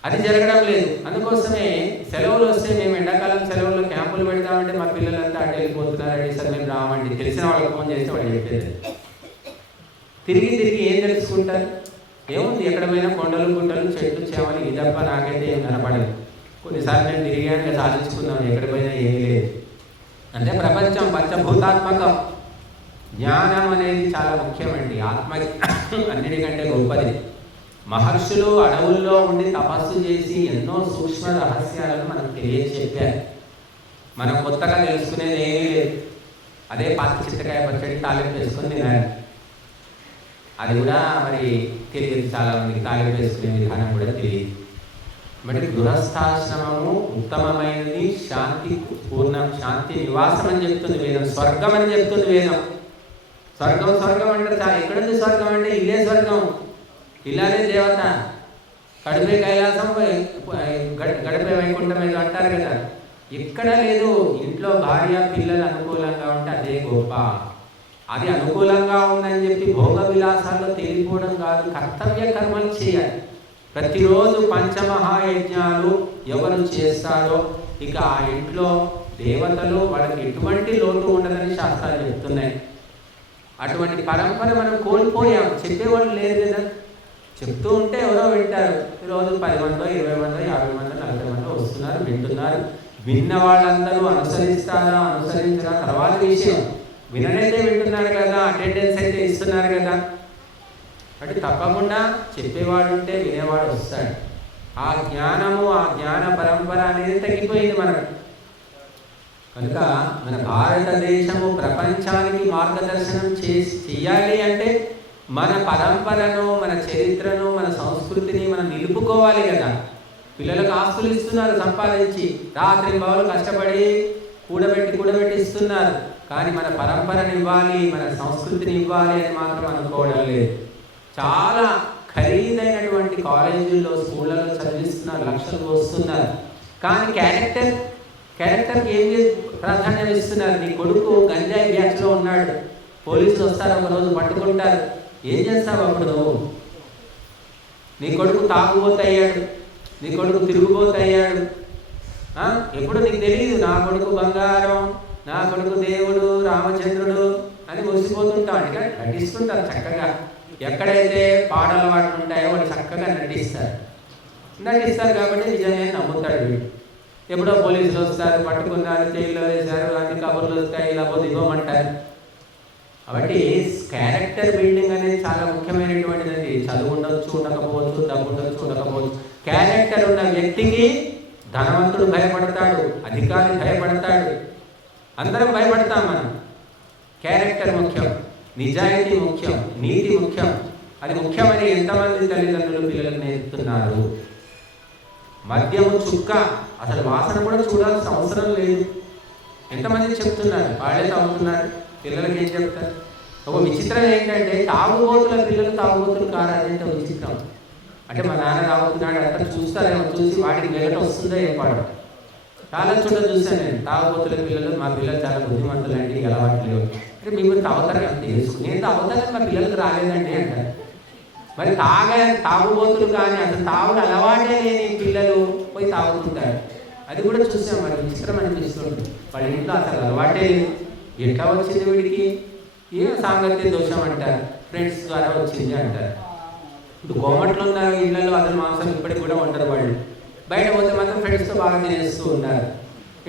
అది జరగడం లేదు. అందుకోసమే సెలవులు వస్తే మేము ఎండాకాలం సెలవుల్లో క్యాంపులు పెడతామంటే మా పిల్లలంతా అటు వెళ్ళిపోతున్నారండి, సార్ మేము రామండి. తెలిసిన వాళ్ళకి ఫోన్ చేస్తే వాళ్ళు చెప్పేది. తిరిగి ఏం తెలుసుకుంటారు? ఏముంది, ఎక్కడ పోయినా కొండలు గుట్టలు చెట్లు చేమని, ఇది తప్ప నాకైతే ఏం కనపడదు. కొన్నిసార్లు నేను తిరిగాక సాధించుకున్నాను, ఎక్కడ పోయినా ఏమీ లేదు. అంటే ప్రపంచం పంచభూతాత్మకం. జ్ఞానం అనేది చాలా ముఖ్యమండి. ఆత్మ అన్నిటికంటే గొప్పది. మహర్షులు అడవుల్లో ఉండి తపస్సు చేసి ఎన్నో సూక్ష్మ రహస్యాలను మనకు తెలియచెప్పారు. మనం కొత్తగా తెలుసుకునేది ఏమీ లేదు. అదే పాత చింతకాయ పచ్చడి తాలింపు వేసుకొని తినాలి. అది కూడా మరి తెలియదు చాలా మందికి. తాలింపు వేసుకునే విధానం కూడా తెలియదు. మరి గృహస్థాశ్రమము ఉత్తమమైనది, శాంతి పూర్ణం, శాంతి నివాసం అని చెప్తుంది వేదం. స్వర్గం అని చెప్తుంది వేదం. స్వర్గం అంటారు. ఎక్కడుంది స్వర్గం అంటే ఇల్లే స్వర్గం, ఇలానే దేవత. కడుపే కైలాసం, గడిపే వైకుంఠం ఏదో అంటారు కదా. ఎక్కడ లేదు. ఇంట్లో భార్య పిల్లలు అనుకూలంగా ఉంటే అదే గొప్ప. అది అనుకూలంగా ఉందని చెప్పి భోగ విలాసాల్లో తేలిపోవడం కాదు, కర్తవ్య కర్మలు చేయాలి. ప్రతిరోజు పంచమహాయజ్ఞాలు ఎవరు చేస్తారో ఇక ఆ ఇంట్లో దేవతలు వాళ్ళకి ఎటువంటి లోటు ఉండదని శాస్త్రాలు చెప్తున్నాయి. అటువంటి పరంపర మనం కోల్పోయాం. చెప్పేవాళ్ళు లేరు కదా. చెప్తూ ఉంటే ఎవరో వింటారు. ఈరోజు 10 మందో 20 మందో 50 మందో 40 మందో వస్తున్నారు, వింటున్నారు. విన్న వాళ్ళందరూ అనుసరిస్తారా అనుసరించరా తర్వాత విషయం. విననైతే వింటున్నారు కదా, అటెండెన్స్ అయితే ఇస్తున్నారు కదా. అంటే తప్పకుండా చెప్పేవాడు ఉంటే వినేవాడు వస్తాడు. ఆ జ్ఞానము, ఆ జ్ఞాన పరంపర అనేది తగ్గిపోయింది మనకు. కనుక మన భారతదేశము ప్రపంచానికి మార్గదర్శనం చెయ్యాలి అంటే మన పరంపరను, మన చరిత్రను, మన సంస్కృతిని మనం నిలుపుకోవాలి కదా. పిల్లలకు ఆస్తులు ఇస్తున్నారు సంపాదించి, రాత్రి బావులు కష్టపడి కూడబెట్టి ఇస్తున్నారు. కానీ మన పరంపరని ఇవ్వాలి, మన సంస్కృతిని ఇవ్వాలి అని మాత్రం అనుకోవడం లేదు. చాలా ఖరీదైనటువంటి కాలేజీల్లో, స్కూళ్ళలో చదివిస్తున్నారు, లక్షలు వస్తున్నారు. కానీ క్యారెక్టర్కి ఏం ప్రాధాన్యం ఇస్తున్నారు? నీ కొడుకు గంజాయి బ్యాచ్లో ఉన్నాడు, పోలీసులు వస్తారు, ఒకరోజు పట్టుకుంటారు, ఏం చేస్తావు అప్పుడు నువ్వు? నీ కొడుకు తాగుబోతయ్యాడు, నీ కొడుకు తిరుగుబోతయ్యాడు, ఎప్పుడు నీకు తెలియదు నా కొడుకు బంగారం, నా కొడుకు దేవుడు, రామచంద్రుడు అని మురిసిపోతుంటాడు. ఇక నటిస్తుంటారు చక్కగా. ఎక్కడైతే పాటలు వాటి ఉంటాయో వాళ్ళు చక్కగా నటిస్తారు కాబట్టి నిజంగా నమ్ముతాడు వీడు. ఎప్పుడో పోలీసులు వస్తారు, పట్టుకున్నారు, జైల్లో వేశారు, అన్ని కబుర్లు వస్తాయి, ఇలా పోతే ఇవ్వమంటారు. కాబట్టి క్యారెక్టర్ బిల్డింగ్ అనేది చాలా ముఖ్యమైనటువంటిది. చదువు ఉండొచ్చు, ఉండకపోవచ్చు, డబ్బు ఉండొచ్చు, ఉండకపోవచ్చు. క్యారెక్టర్ ఉన్న వ్యక్తికి ధనవంతుడు భయపడతాడు, అధికారి భయపడతాడు, అందరం భయపడతాం. మనం క్యారెక్టర్ ముఖ్యం, నిజాయితీ ముఖ్యం, నీతి ముఖ్యం. అది ముఖ్యమని ఎంతమంది తల్లిదండ్రులు పిల్లలకు నేర్పుతున్నారు? మద్యము చుక్క అసలు వాసన కూడా చూడాల్సిన అవసరం లేదు. ఎంతమంది చెప్తున్నారు? వాళ్ళే తాగుతున్నారు, పిల్లలకి ఏం చెప్తారు? ఒక విచిత్రం ఏంటంటే తాగుబోతుల పిల్లలు తాగుబోతులు కాదు. అదేంటో విచిత్రం. అంటే మా నాన్న తాగుతున్నాడు అంతా చూస్తారేమో, చూసి వాటికి వెలట వస్తుందో ఏం పాడు. చాలా చోట్ల చూశాను నేను, తాగుబోతుల పిల్లలు, మా పిల్లలు చాలా బుద్ధిమంతులండి, అలవాట్లేవు. అంటే మీ కూడా తాగుతారు అంత తెలుసు, నేను తాగుతాను, మా పిల్లలకు రాలేదండి అంటారు. మరి తాగుబోతులు కానీ అసలు తాగుడు అలవాటే లేని పిల్లలు పోయి తాగుతుంటారు. అది కూడా చూసాం. మరి విచిత్రం అనిపిస్తుంది. వాళ్ళ ఇంట్లో అసలు అలవాటే లేదు. ఎట్లా వచ్చింది వీడికి? ఏ సాంగత్య దోషం అంటారు, ఫ్రెండ్స్ ద్వారా వచ్చింది అంటారు. ఇప్పుడు కోమట్లో ఉన్న ఇళ్లలో అసలు మాంసం ఇప్పటికి కూడా ఉంటారు వాళ్ళు. బయట పోతే మాత్రం ఫ్రెండ్స్తో బాగా తినేస్తూ ఉంటారు,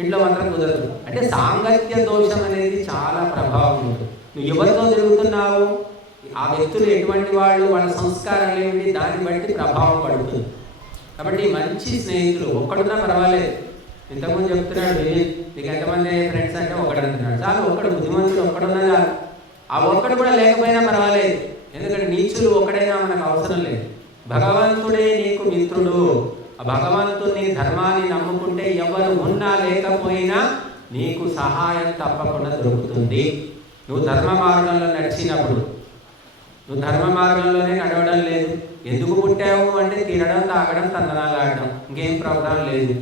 ఇంట్లో మాత్రం కుదరదు. అంటే సాంగత్య దోషం అనేది చాలా ప్రభావం ఉంటుంది. నువ్వు ఎవరితో తిరుగుతున్నావు, ఆ వ్యక్తులు ఎటువంటి వాళ్ళు, వాళ్ళ సంస్కారాలు ఏమిటి, దాన్ని బట్టి ప్రభావం పడుతుంది. కాబట్టి మంచి స్నేహితులు ఒక్కడున్నా పర్వాలేదు. ఇంతకుముందు చెప్తున్నాడు, నీకు ఎంతమంది ఫ్రెండ్స్ అంటే ఒకడు అంటున్నాడు. చాలు, ఒక్కడు బుద్ధిమంతుడు ఒక్కడున్నా చాలు. ఆ ఒక్కడు కూడా లేకపోయినా పర్వాలేదు. ఎందుకంటే నీచులు ఒక్కడైనా మనకు అవసరం లేదు. భగవంతుడే నీకు మిత్రుడు. ఆ భగవంతుని ధర్మాన్ని నమ్ముకుంటే ఎవరు ఉన్నా లేకపోయినా నీకు సహాయం తప్పకుండా దొరుకుతుంది. నువ్వు ధర్మ మార్గంలో నడిచినప్పుడు. నువ్వు ధర్మ మార్గంలోనే నడవడం లేదు. ఎందుకు పుట్టావు అంటే తినడం, తాగడం, తందనాలు ఆడడం, ఇంకేం ప్రోగ్రాం లేదు.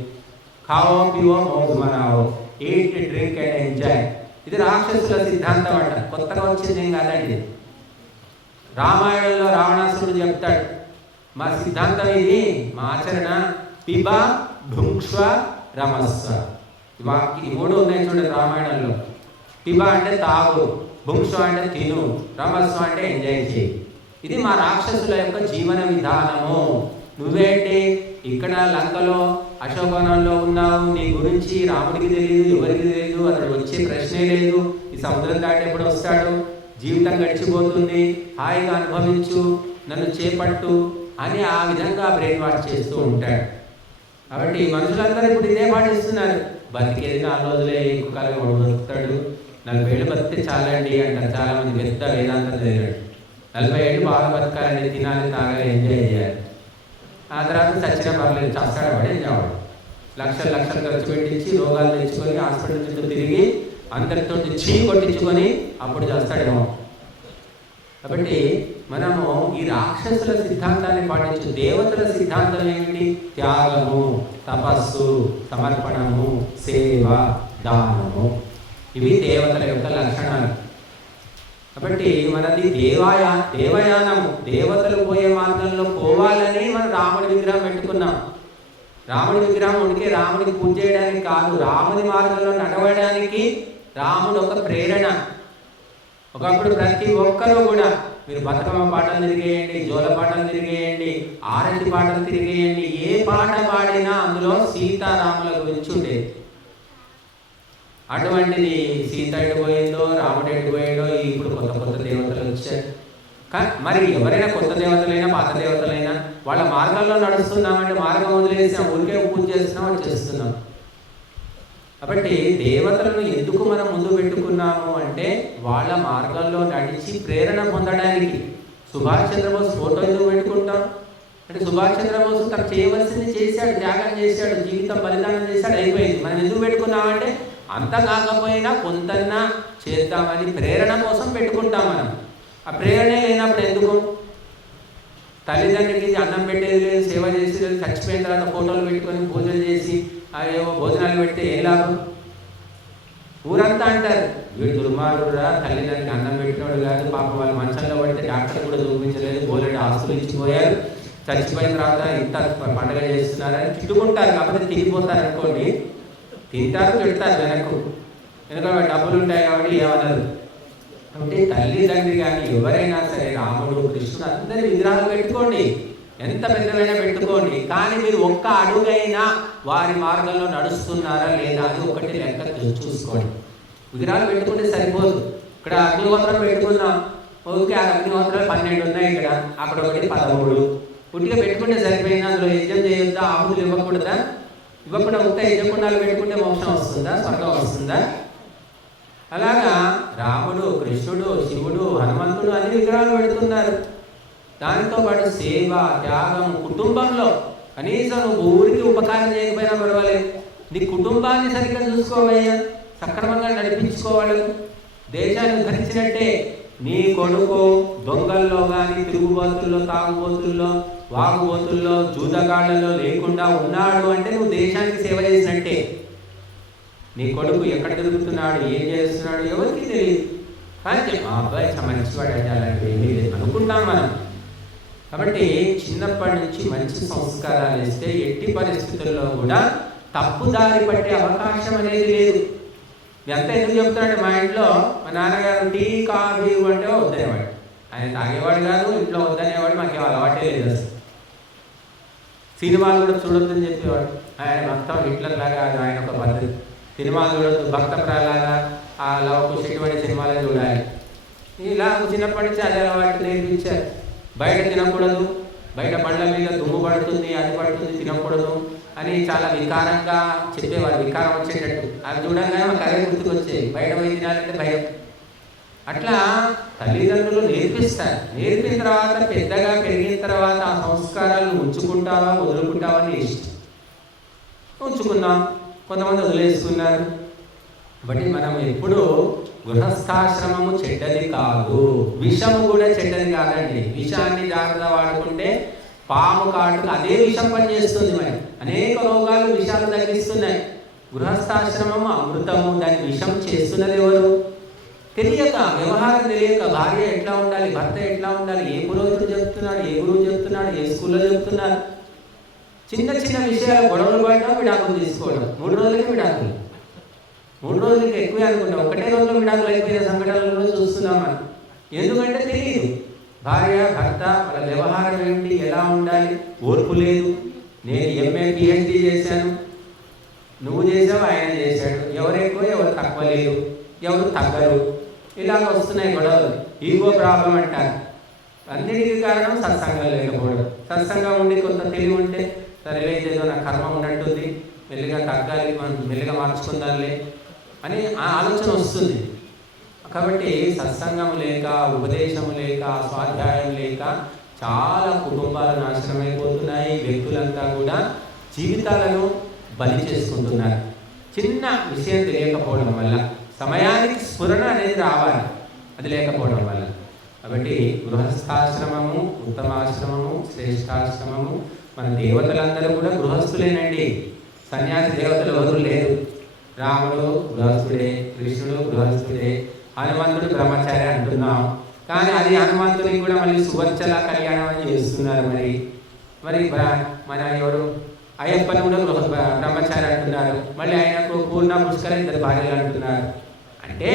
ఖావో పివో మౌజ్ మనావో, ఈట్ డ్రింక్ అండ్ ఎంజాయ్. ఇది రాక్షసుల సిద్ధాంతం అంట, కొత్తగా వచ్చింది ఏం కాదండి. రామాయణంలో రావణాసురుడు చెప్తాడు, మా సిద్ధాంతం ఇది, మా ఆచరణ, పిబ భుంక్ష్వ రమస్వ. ఈ మూడు ఉన్నాయి చూడండి రామాయణంలో. పిబ అంటే తాగు, భుంక్ష్వ అంటే తిను, రమస్వ అంటే ఎంజాయ్ చేయి. ఇది మా రాక్షసుల యొక్క జీవన విధానము. నువ్వేంటి ఇక్కడ లంకలో అశోకవనంలో ఉన్నావు, నీ గురించి రాముడికి తెలియదు, ఎవరికి తెలియదు, అతడు వచ్చే ప్రశ్నే లేదు. ఈ సముద్రం దాటి ఎప్పుడు వస్తాడు, జీవితం గడిచిపోతుంది, హాయిగా అనుభవించు, నన్ను చేపట్టు అని ఆ విధంగా బ్రెయిన్ వాష్ చేస్తూ ఉంటాడు. కాబట్టి మనుషులందరూ ఇప్పుడు ఇదే పాటిస్తున్నారు. బతికేది 4 రోజులే, ఎక్కువ కాలంగా బతుకుతాడు, 40 ఏళ్ళు బతికితే చాలండి అంటారు. చాలా మంది పెద్ద వేదాంతం చదివాడు. 40 ఏళ్ళు బాగా బతకాలని, తినాలి, తాగాలి, ఎంజాయ్ చేయాలి. ఆ తర్వాత చచ్చిన పర్లేదు, చస్తాడు పడే చావాడు. లక్షలు ఖర్చు పెట్టించి రోగాలు తెచ్చుకొని హాస్పిటల్ చుట్టూ తిరిగి అందరితో చీ కొట్టించుకొని అప్పుడు చేస్తాడేమో. కాబట్టి మనము ఈ రాక్షసుల సిద్ధాంతాన్ని పాటించు. దేవతల సిద్ధాంతం ఏమిటి? త్యాగము, తపస్సు, సమర్పణము, సేవ, దానము. ఇవి దేవతల యొక్క లక్షణాలు. కాబట్టి మనది దేవయానము, దేవతలు పోయే మార్గంలో పోవాలని మనం రాముడి విగ్రహం పెట్టుకున్నాం. రాముడి విగ్రహం ఉడికే రాముడికి పూజ చేయడానికి కాదు, రాముడి మార్గంలో నడవడానికి రాముడు ఒక ప్రేరణ. ఒకప్పుడు ప్రతి ఒక్కరూ కూడా మీరు బతుకమ్మ పాటలు తిరిగేయండి, జోల పాటలు తిరిగేయండి, ఆరతి పాటలు తిరిగేయండి, ఏ పాట పాడినా అందులో సీతారాముల గురించి ఉండేది. అటువంటిది సీత ఎడిపోయిందో, రాముడు ఎడిపోయాడో, ఇప్పుడు కొత్త దేవతలు వచ్చారు. మరి ఎవరైనా కొత్త దేవతలైనా పాత దేవతలైనా వాళ్ళ మార్గంలో నడుస్తున్నామంటే మార్గం వదిలేసాం, ఊరికే పూజ చేస్తున్నాం, వచ్చేస్తున్నాం. కాబట్టి దేవతలను ఎందుకు మనం ముందు పెట్టుకున్నాము అంటే వాళ్ళ మార్గంలో నడిచి ప్రేరణ పొందడానికి. సుభాష్ చంద్రబోస్ ఫోటో ఎందుకు పెట్టుకుంటాం అంటే సుభాష్ చంద్రబోస్ తను చేయవలసింది చేశాడు, త్యాగం చేశాడు, జీవితం బలిదానం చేశాడు, అయిపోయింది. మనం ఎందుకు పెట్టుకున్నామంటే అంత కాకపోయినా కొంతన్నా చేద్దామని ప్రేరణ కోసం పెట్టుకుంటాం మనం. ఆ ప్రేరణ లేనప్పుడు ఎందుకు? తల్లిదండ్రులకి అన్నం పెట్టేది లేదు, సేవ చేసేది లేదు, చచ్చిపోయిన తర్వాత ఫోటోలు పెట్టుకొని పూజలు చేసి ఏవో భోజనాలు పెడితే ఏ లాభం? ఊరంతా అంటారు వీడు దుర్మార్గుడా, తల్లిదండ్రులకి అన్నం పెట్టినోడు కాదు, పాపం వాళ్ళు మంచంలో పడితే డాక్టర్ కూడా చూపించలేదు, బోలెడు ఆస్తులు ఇచ్చిపోయారు, చచ్చిపోయిన తర్వాత ఇంత పండుగ చేస్తున్నారని తిట్టుకుంటారు. కాబట్టి తిరిగిపోతారు అనుకోండి, తింటారు తిడతారు వెనక్కు, ఎందుకంటే డబ్బులు ఉంటాయి కాబట్టి ఏమన్నారు. అంటే తల్లిదండ్రి కానీ ఎవరైనా సరే, రాముడు కృష్ణుడు అందరి విగ్రహాలు పెట్టుకోండి, ఎంత పెద్దవైనా పెట్టుకోండి, కానీ మీరు ఒక్క అడుగైనా వారి మార్గంలో నడుస్తున్నారా లేదా అని ఒకటి లెక్క చూసుకోండి. విగ్రహాలు పెట్టుకుంటే సరిపోదు. ఇక్కడ అగ్నిహోత్రం పెట్టుకున్నాం, ఓకే, ఆ అగ్నిహోత్రాలు 12 ఉన్నాయి, ఇక్కడ అక్కడ ఒకటి 13. పుట్టిగా పెట్టుకుంటే సరిపోయింది. అందులో యజ్ఞం చేయొద్దా, ఆహుతులు ఇవ్వకూడదా? ఇవ్వకుండా ఉంటే యజ్ఞకుండాలు పెట్టుకుంటే మోక్షం వస్తుందా, స్వర్గం వస్తుందా? అలాగా రాముడు, కృష్ణుడు, శివుడు, హనుమంతుడు అన్ని విగ్రహాలు పెడుతున్నారు. దానితో పాటు సేవ, త్యాగం, కుటుంబంలో కనీసం నువ్వు ఊరికి ఉపకారం చేయకపోయినా పర్వాలేదు, నీ కుటుంబాన్ని సరిగ్గా చూసుకోవయ్యా, సక్రమంగా నడిపించుకోవాలి. దేశాన్ని ధరించినట్టే నీ కొడుకు దొంగల్లో కానీ, తిరుగుబోతుల్లో, తాగుబోతుల్లో, వాగుబోతుల్లో, జూదగాళ్లలో లేకుండా ఉన్నాడు అంటే నువ్వు దేశానికి సేవ చేసినట్టే. నీ కొడుకు ఎక్కడ తిరుగుతున్నాడు, ఏం చేస్తున్నాడు ఎవరికి తెలియదు, కానీ మా అబ్బాయి మంచివాడు అంటే అలాంటివి ఏమీ లేదు అనుకుంటాం మనం. కాబట్టి చిన్నప్పటి నుంచి మంచి సంస్కారాలు ఇస్తే ఎట్టి పరిస్థితుల్లో కూడా తప్పుదారి పట్టే అవకాశం అనేది లేదు. ఎంత ఎందుకు చెప్తున్నాడు, మా ఇంట్లో మా నాన్నగారు టీ కాఫీ అంటే వద్దనేవాడు. ఆయన తాగేవాడు కాదు, ఇంట్లో వద్దనేవాడు, మాకేం అలవాటే లేదు. అసలు సినిమాలు కూడా చూడొద్దని చెప్పేవాడు. ఆయన మొత్తం హిట్లర్ లాగా ఆయన ఒక పద్ధతి, సినిమాలు చూడొద్దు, భక్త ప్రలాగా ఆ లవకుశ ఇటువంటి సినిమాలే చూడాలి. ఇలా చిన్నప్పటి నుంచి అదే అలవాటు నేర్పించారు. బయట తినకూడదు, బయట బండ్ల మీద దుమ్ము పడుతుంది, అది పడుతుంది, తినకూడదు అని చాలా వికారంగా చెప్పేవారు. వికారం వచ్చేటట్టు అవి చూడంగానే మాకు అదే గుర్తుకొచ్చేది, బయట పోయి తినాలంటే భయం. అట్లా తల్లిదండ్రులు నేర్పిస్తారు. నేర్పిన తర్వాత పెద్దగా పెరిగిన తర్వాత ఆ సంస్కారాలను ఉంచుకుంటావా వదులుకుంటావా అని ఇష్టం. ఉంచుకున్నాం, కొంతమంది వదిలేసుకున్నారు. బట్ మనం ఎప్పుడు గృహస్థాశ్రమము చెడ్డది కాదు, విషము కూడా చెడ్డది కాదండి. విషాన్ని జాగ్రత్త వాడుకుంటే పాము కాటుకు అదే విషం పనిచేస్తుంది. మరి అనేక రోగాలు విషాలు తగ్గిస్తున్నాయి. గృహస్థాశ్రమము అమృతము, దాన్ని విషం చేస్తున్నది ఎవరు? తెలియక, వ్యవహారం తెలియక, భార్య ఎట్లా ఉండాలి, భర్త ఎట్లా ఉండాలి, ఏ పురోహితుడు చెప్తున్నాడు, ఏ గురువు చెప్తున్నాడు, ఏ స్కూల్లో చెప్తున్నారు. చిన్న చిన్న విషయాలు గొడవలు పడడం, విడాకులు తీసుకోవడం, 3 రోజులకి విడాకులు, 3 రోజులకి ఎక్కువే అనుకుంటాం. ఒకటే రోజులో విడాకులు అయిపోయిన సంఘటనలు కూడా చూస్తున్నాం మనం. ఎందుకంటే తెలియదు. భార్య భర్త వాళ్ళ వ్యవహారం ఏమిటి, ఎలా ఉండాలి, ఓర్పు లేదు. నేను ఎంఏ PhD చేశాను, నువ్వు చేసావు, ఆయన చేశాడు, ఎవరు ఎక్కువ ఎవరు తక్కువ లేదు, ఎవరు తగ్గరు, ఇలాగ వస్తున్నాయి గొడవలు. ఈగో ప్రాబ్లం అంటారు. అన్నిటికీ కారణం సత్సంగం లేకపోవడం. సత్సంగం ఉండి కొంత తెలివి ఉంటే సరే ఏదో నా కర్మ ఉన్నట్టుంది, మెల్లిగా తగ్గాలి, మనం మెల్లిగా మార్చుకుందాలే అని ఆ ఆలోచన వస్తుంది. కాబట్టి సత్సంగం లేక, ఉపదేశం లేక, స్వాధ్యాయం లేక చాలా కుటుంబాలు నాశనం అయిపోతున్నాయి. వ్యక్తులంతా కూడా జీవితాలను బలి చేసుకుంటున్నారు. చిన్న విషయం తెలియకపోవడం వల్ల, సమయానికి స్ఫురణ అనేది రావాలి, అది లేకపోవడం వల్ల. కాబట్టి గృహస్థాశ్రమము ఉత్తమాశ్రమము, శ్రేష్టాశ్రమము. మన దేవతలందరూ కూడా గృహస్థులేనండి, సన్యాసి దేవతలు ఎవరు లేరు. రాముడు గృహస్థుడే, కృష్ణుడు గృహస్థుడే, హనుమంతుడు బ్రహ్మచారి అంటున్నాం. కానీ అది హనుమంతుడికి కూడా మళ్ళీ సువర్చల కళ్యాణం అని చేస్తున్నారు. మరి మన ఎవరు అయ్యప్పని కూడా బ్రహ్మచారి అంటున్నారు. మళ్ళీ ఆయనకు పూర్ణ పుష్కర 2 భార్యలు అంటున్నారు. అంటే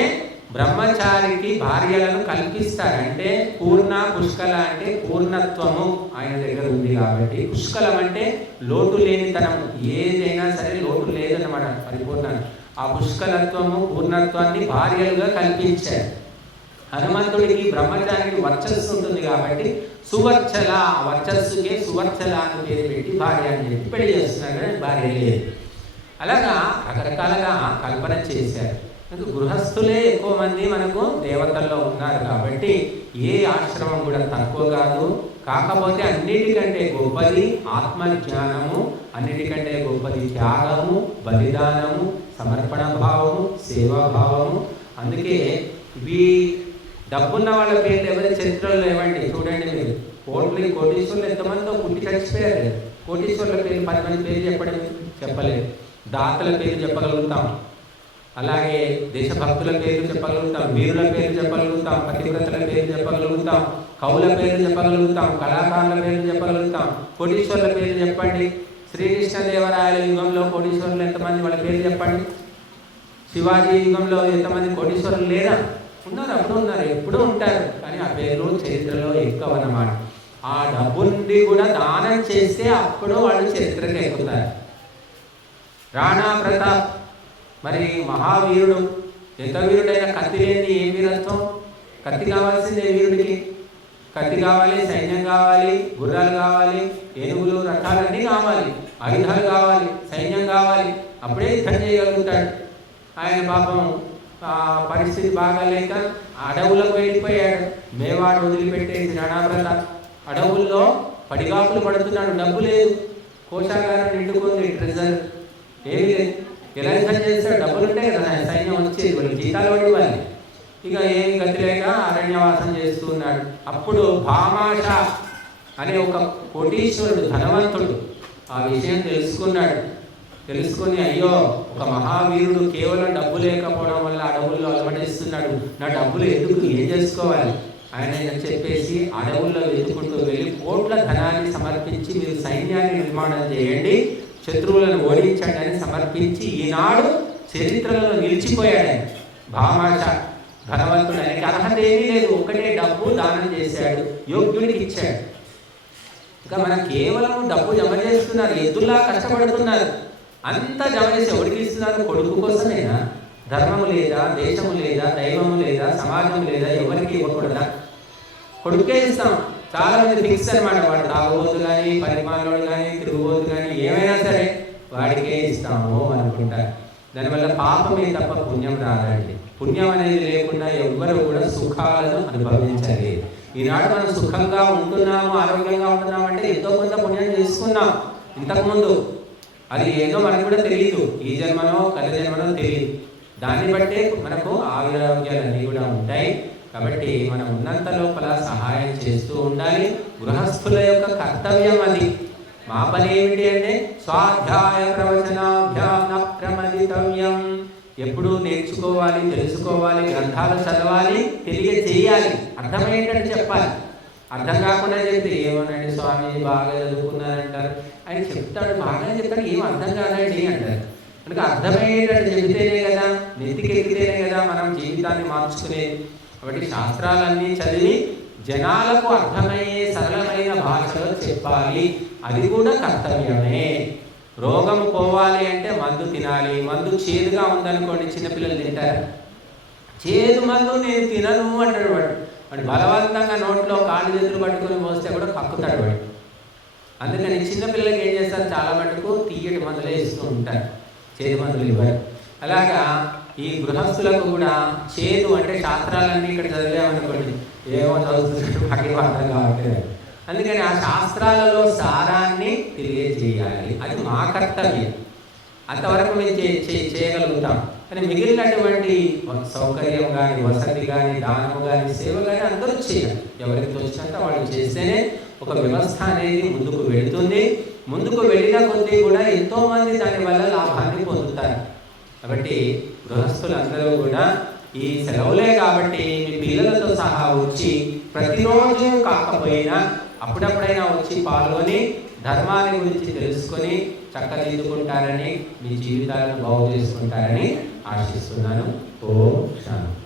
బ్రహ్మచారికి భార్యలను కల్పిస్తారు. అంటే పూర్ణ పుష్కల అంటే పూర్ణత్వము ఆయన దగ్గర ఉంది కాబట్టి, పుష్కలం అంటే లోటు లేనితనం, ఏదైనా సరే లోటు లేదన్నమాట, పరిపూర్ణ. ఆ పుష్కలత్వము, పూర్ణత్వాన్ని భార్యలుగా కల్పించారు. హనుమంతుడికి బ్రహ్మచారికి వర్చస్సు ఉంటుంది కాబట్టి సువర్చల, వర్చస్సుకే సువర్చల అని పేరు పెట్టి భార్య అని చెప్పి పెళ్లి చేస్తున్నాడు. కానీ భార్య లేదు. అలాగా రకరకాలుగా కల్పన చేశారు. గృహస్థులే ఎక్కువ మంది మనకు దేవతల్లో ఉన్నారు కాబట్టి ఏ ఆశ్రమం కూడా తక్కువ కాదు. కాకపోతే అన్నిటికంటే గొప్పది ఆత్మజ్ఞానము, అన్నిటికంటే గొప్పది త్యాగము, బలిదానము, సమర్పణ భావము, సేవాభావము. అందుకే ఇవి డబ్బున్న వాళ్ళ పేర్లు ఎవరి చరిత్రలో లేవండి. చూడండి మీరు, కోటీశ్వరులు ఎంతమందో పుట్టి చచ్చిపోయారు. కోటీశ్వరుల పేర్లు 10 మంది పేర్లు చెప్పలేదు. దాతల పేర్లు చెప్పగలుగుతాం, అలాగే దేశభక్తుల పేర్లు చెప్పగలుగుతాం, వీరుల పేర్లు చెప్పగలుగుతాం, పతివ్రతల పేర్లు చెప్పగలుగుతాం, కవుల పేర్లు చెప్పగలుగుతాం, కళాకారుల పేర్లు చెప్పగలుగుతాం. కోటీశ్వరుల పేర్లు చెప్పండి. శ్రీకృష్ణదేవరాయల యుగంలో కోటీశ్వరులు ఎంతమంది, వాళ్ళ పేర్లు చెప్పండి. శివాజీ యుగంలో ఎంతమంది కోటీశ్వరులు లేరా? ఉన్నారు, అప్పుడు ఉన్నారు, ఎప్పుడూ ఉంటారు. కానీ ఆ పేర్లు చరిత్రలో ఎక్కువ అన్నమాట. ఆ డబ్బు నుండి కూడా దానం చేస్తే అప్పుడు వాళ్ళు చరిత్రకి ఎక్కుతారు. రాణా ప్రతాప్ మరి మహావీరుడు, ఎంత వీరుడైనా కత్తి లేని ఏ వీరత్వం? కత్తి కావాల్సిందే వీరుడికి. కత్తి కావాలి, సైన్యం కావాలి, గుర్రాలు కావాలి, ఏనుగులు, రథాలన్నీ కావాలి, ఆయుధాలు కావాలి, సైన్యం కావాలి, అప్పుడే యుద్ధం చేయగలుగుతాడు. ఆయన పాపం పరిస్థితి బాగాలేక అడవులకు వెళ్ళిపోయాడు. మేవాడు వదిలిపెట్టేసి రాణా ప్రతాప్ అడవుల్లో పడిగాపులు పడుతున్నాడు. డబ్బు లేదు, కోశాగారం నిండుకుంది, ట్రెజర్ ఏమి లేదు. ఎలా యుద్ధం చేస్తాడు? డబ్బులు ఉంటాయి కదా, సైన్యం వచ్చేది, వాళ్ళు జీతాలు ఇవ్వాలి. ఇక ఏమి గతి లేక అరణ్యవాసం చేస్తున్నాడు. అప్పుడు భామాష అనే ఒక కోటీశ్వరుడు, ధనవంతుడు ఆ విషయం తెలుసుకున్నాడు. తెలుసుకొని అయ్యో ఒక మహావీరుడు కేవలం డబ్బు లేకపోవడం వల్ల అడవుల్లో అలవడిస్తున్నాడు, నా డబ్బులు ఎందుకు, ఏం చేసుకోవాలి ఆయన చెప్పేసి అడవుల్లో వెతుకుంటూ వెళ్ళి కోట్ల ధనాన్ని సమర్పించి మీరు సైన్యాన్ని నిర్మాణం చేయండి, శత్రువులను ఓడించండి అని సమర్పించి ఈనాడు చరిత్రలో నిలిచిపోయాడు. భామాష ధనవంతుడు, ఆయనకి అర్హత ఏమీ లేదు, ఒకటే డబ్బు దానం చేశాడు, యోగ్యుడికి ఇచ్చాడు. ఇంకా మనం కేవలం డబ్బు జమ చేస్తున్నారు, ఎద్దులా కష్టపడుతున్నారు. అంతా జమ చేసి ఎవరికి ఇస్తున్నారు? కొడుకు కోసమేనా? ధర్మము లేదా, దేశము లేదా, దైవము లేదా, సమాజం లేదా, ఎవరికి ఇవ్వకూడదా? కొడుకే ఇస్తాం. చాలా మంది ఫిక్స్ అనమాట, వాడు తాగుబోతు కానీ, పరిమాణోడు కానీ, తిరుగుబోతు కానీ, ఏమైనా సరే వాడికే ఇస్తాము అనుకుంటారు. దానివల్ల పాపమే తప్ప పుణ్యం రాదండి. పుణ్యం అనేది లేకుండా ఎవ్వరు కూడా సుఖాలను అనుభవించాలి. ఈనాడు మనం సుఖంగా ఉంటున్నాము, ఆరోగ్యంగా ఉంటున్నాము అంటే ఎంతో కొంత పుణ్యం చేసుకున్నాం ఇంతకుముందు. అది ఏదో మనకు కూడా తెలియదు, ఈ జన్మనో గత జన్మనో తెలియదు. దాన్ని బట్టే మనకు ఆరోగ్యాలన్నీ కూడా ఉంటాయి. కాబట్టి మనం ఉన్నంత లోపల సహాయం చేస్తూ ఉండాలి. గృహస్థుల యొక్క కర్తవ్యం అది. మా పని ఏమిటి అంటే స్వాధ్యాయ ప్రవచనాభ్యాం ప్రమదితవ్యం. ఎప్పుడు నేర్చుకోవాలి, తెలుసుకోవాలి, గ్రంథాలు చదవాలి, తెలియజేయాలి, అర్థమయ్యేటట్టు చెప్పాలి. అర్థం కాకుండా చెప్తే ఏమోనండి స్వామి బాగా చదువుకున్నారంటారు, ఆయన చెప్తాడు బాగా చెప్తాడు, ఏం అర్థం కాదండి అంటారు. మనకు అర్థమయ్యేటట్టు చెబితేనే కదా, నెత్తికెక్కితేనే కదా మనం జీవితాన్ని మార్చుకునేది. కాబట్టి శాస్త్రాలన్నీ చదివి జనాలకు అర్థమయ్యే సరళమైన భాషలో చెప్పాలి, అది కూడా కర్తవ్యమే. రోగం పోవాలి అంటే మందు తినాలి. మందు చేదుగా ఉందనుకోండి, చిన్నపిల్లలు తింటారు. చేదు మందు నేను తినను అంటాడు వాడు. వాడు బలవంతంగా నోట్లో కాళ్ళు చేతులు పట్టుకొని మోస్తే కూడా కక్కుతాడు వాడు. అందుకని చిన్నపిల్లలకి ఏం చేస్తారు, చాలా మటుకు తీయటి మందులే ఇస్తూ ఉంటారు, చేదు మందులు ఇవ్వరు. అలాగా ఈ గృహస్థులకు కూడా చేదు అంటే శాస్త్రాలన్నీ ఇక్కడ చదివామనుకోండి, ఏమో చదువుతున్నాడు మాకేమో అర్థం కావట్లేదు. అందుకని ఆ శాస్త్రాలలో సారాన్ని తెలియజేయాలి, అది మా కర్తవ్యం. అంతవరకు మేము చేయగలుగుతాం. కానీ మిగిలినటువంటి సౌకర్యం కానీ, వసతి కానీ, దానము కానీ, సేవ కానీ అందరూ చేయాలి. ఎవరికి తోచినంత వాళ్ళు చేస్తేనే ఒక వ్యవస్థ అనేది ముందుకు వెళుతుంది. ముందుకు వెళ్ళిన కొద్దీ కూడా ఎంతోమంది దానివల్ల లాభాన్ని పొందుతారు. కాబట్టి గృహస్థులందరూ కూడా ఈ సెలవులే కాబట్టి మీ పిల్లలతో సహా వచ్చి ప్రతిరోజు కాకపోయినా అప్పుడప్పుడైనా వచ్చి పాల్గొని ధర్మాన్ని గురించి తెలుసుకొని చక్కదిద్దుకుంటారని, మీ జీవితాలను బాగు చేసుకుంటారని ఆశిస్తున్నాను. ఓం శాంతి.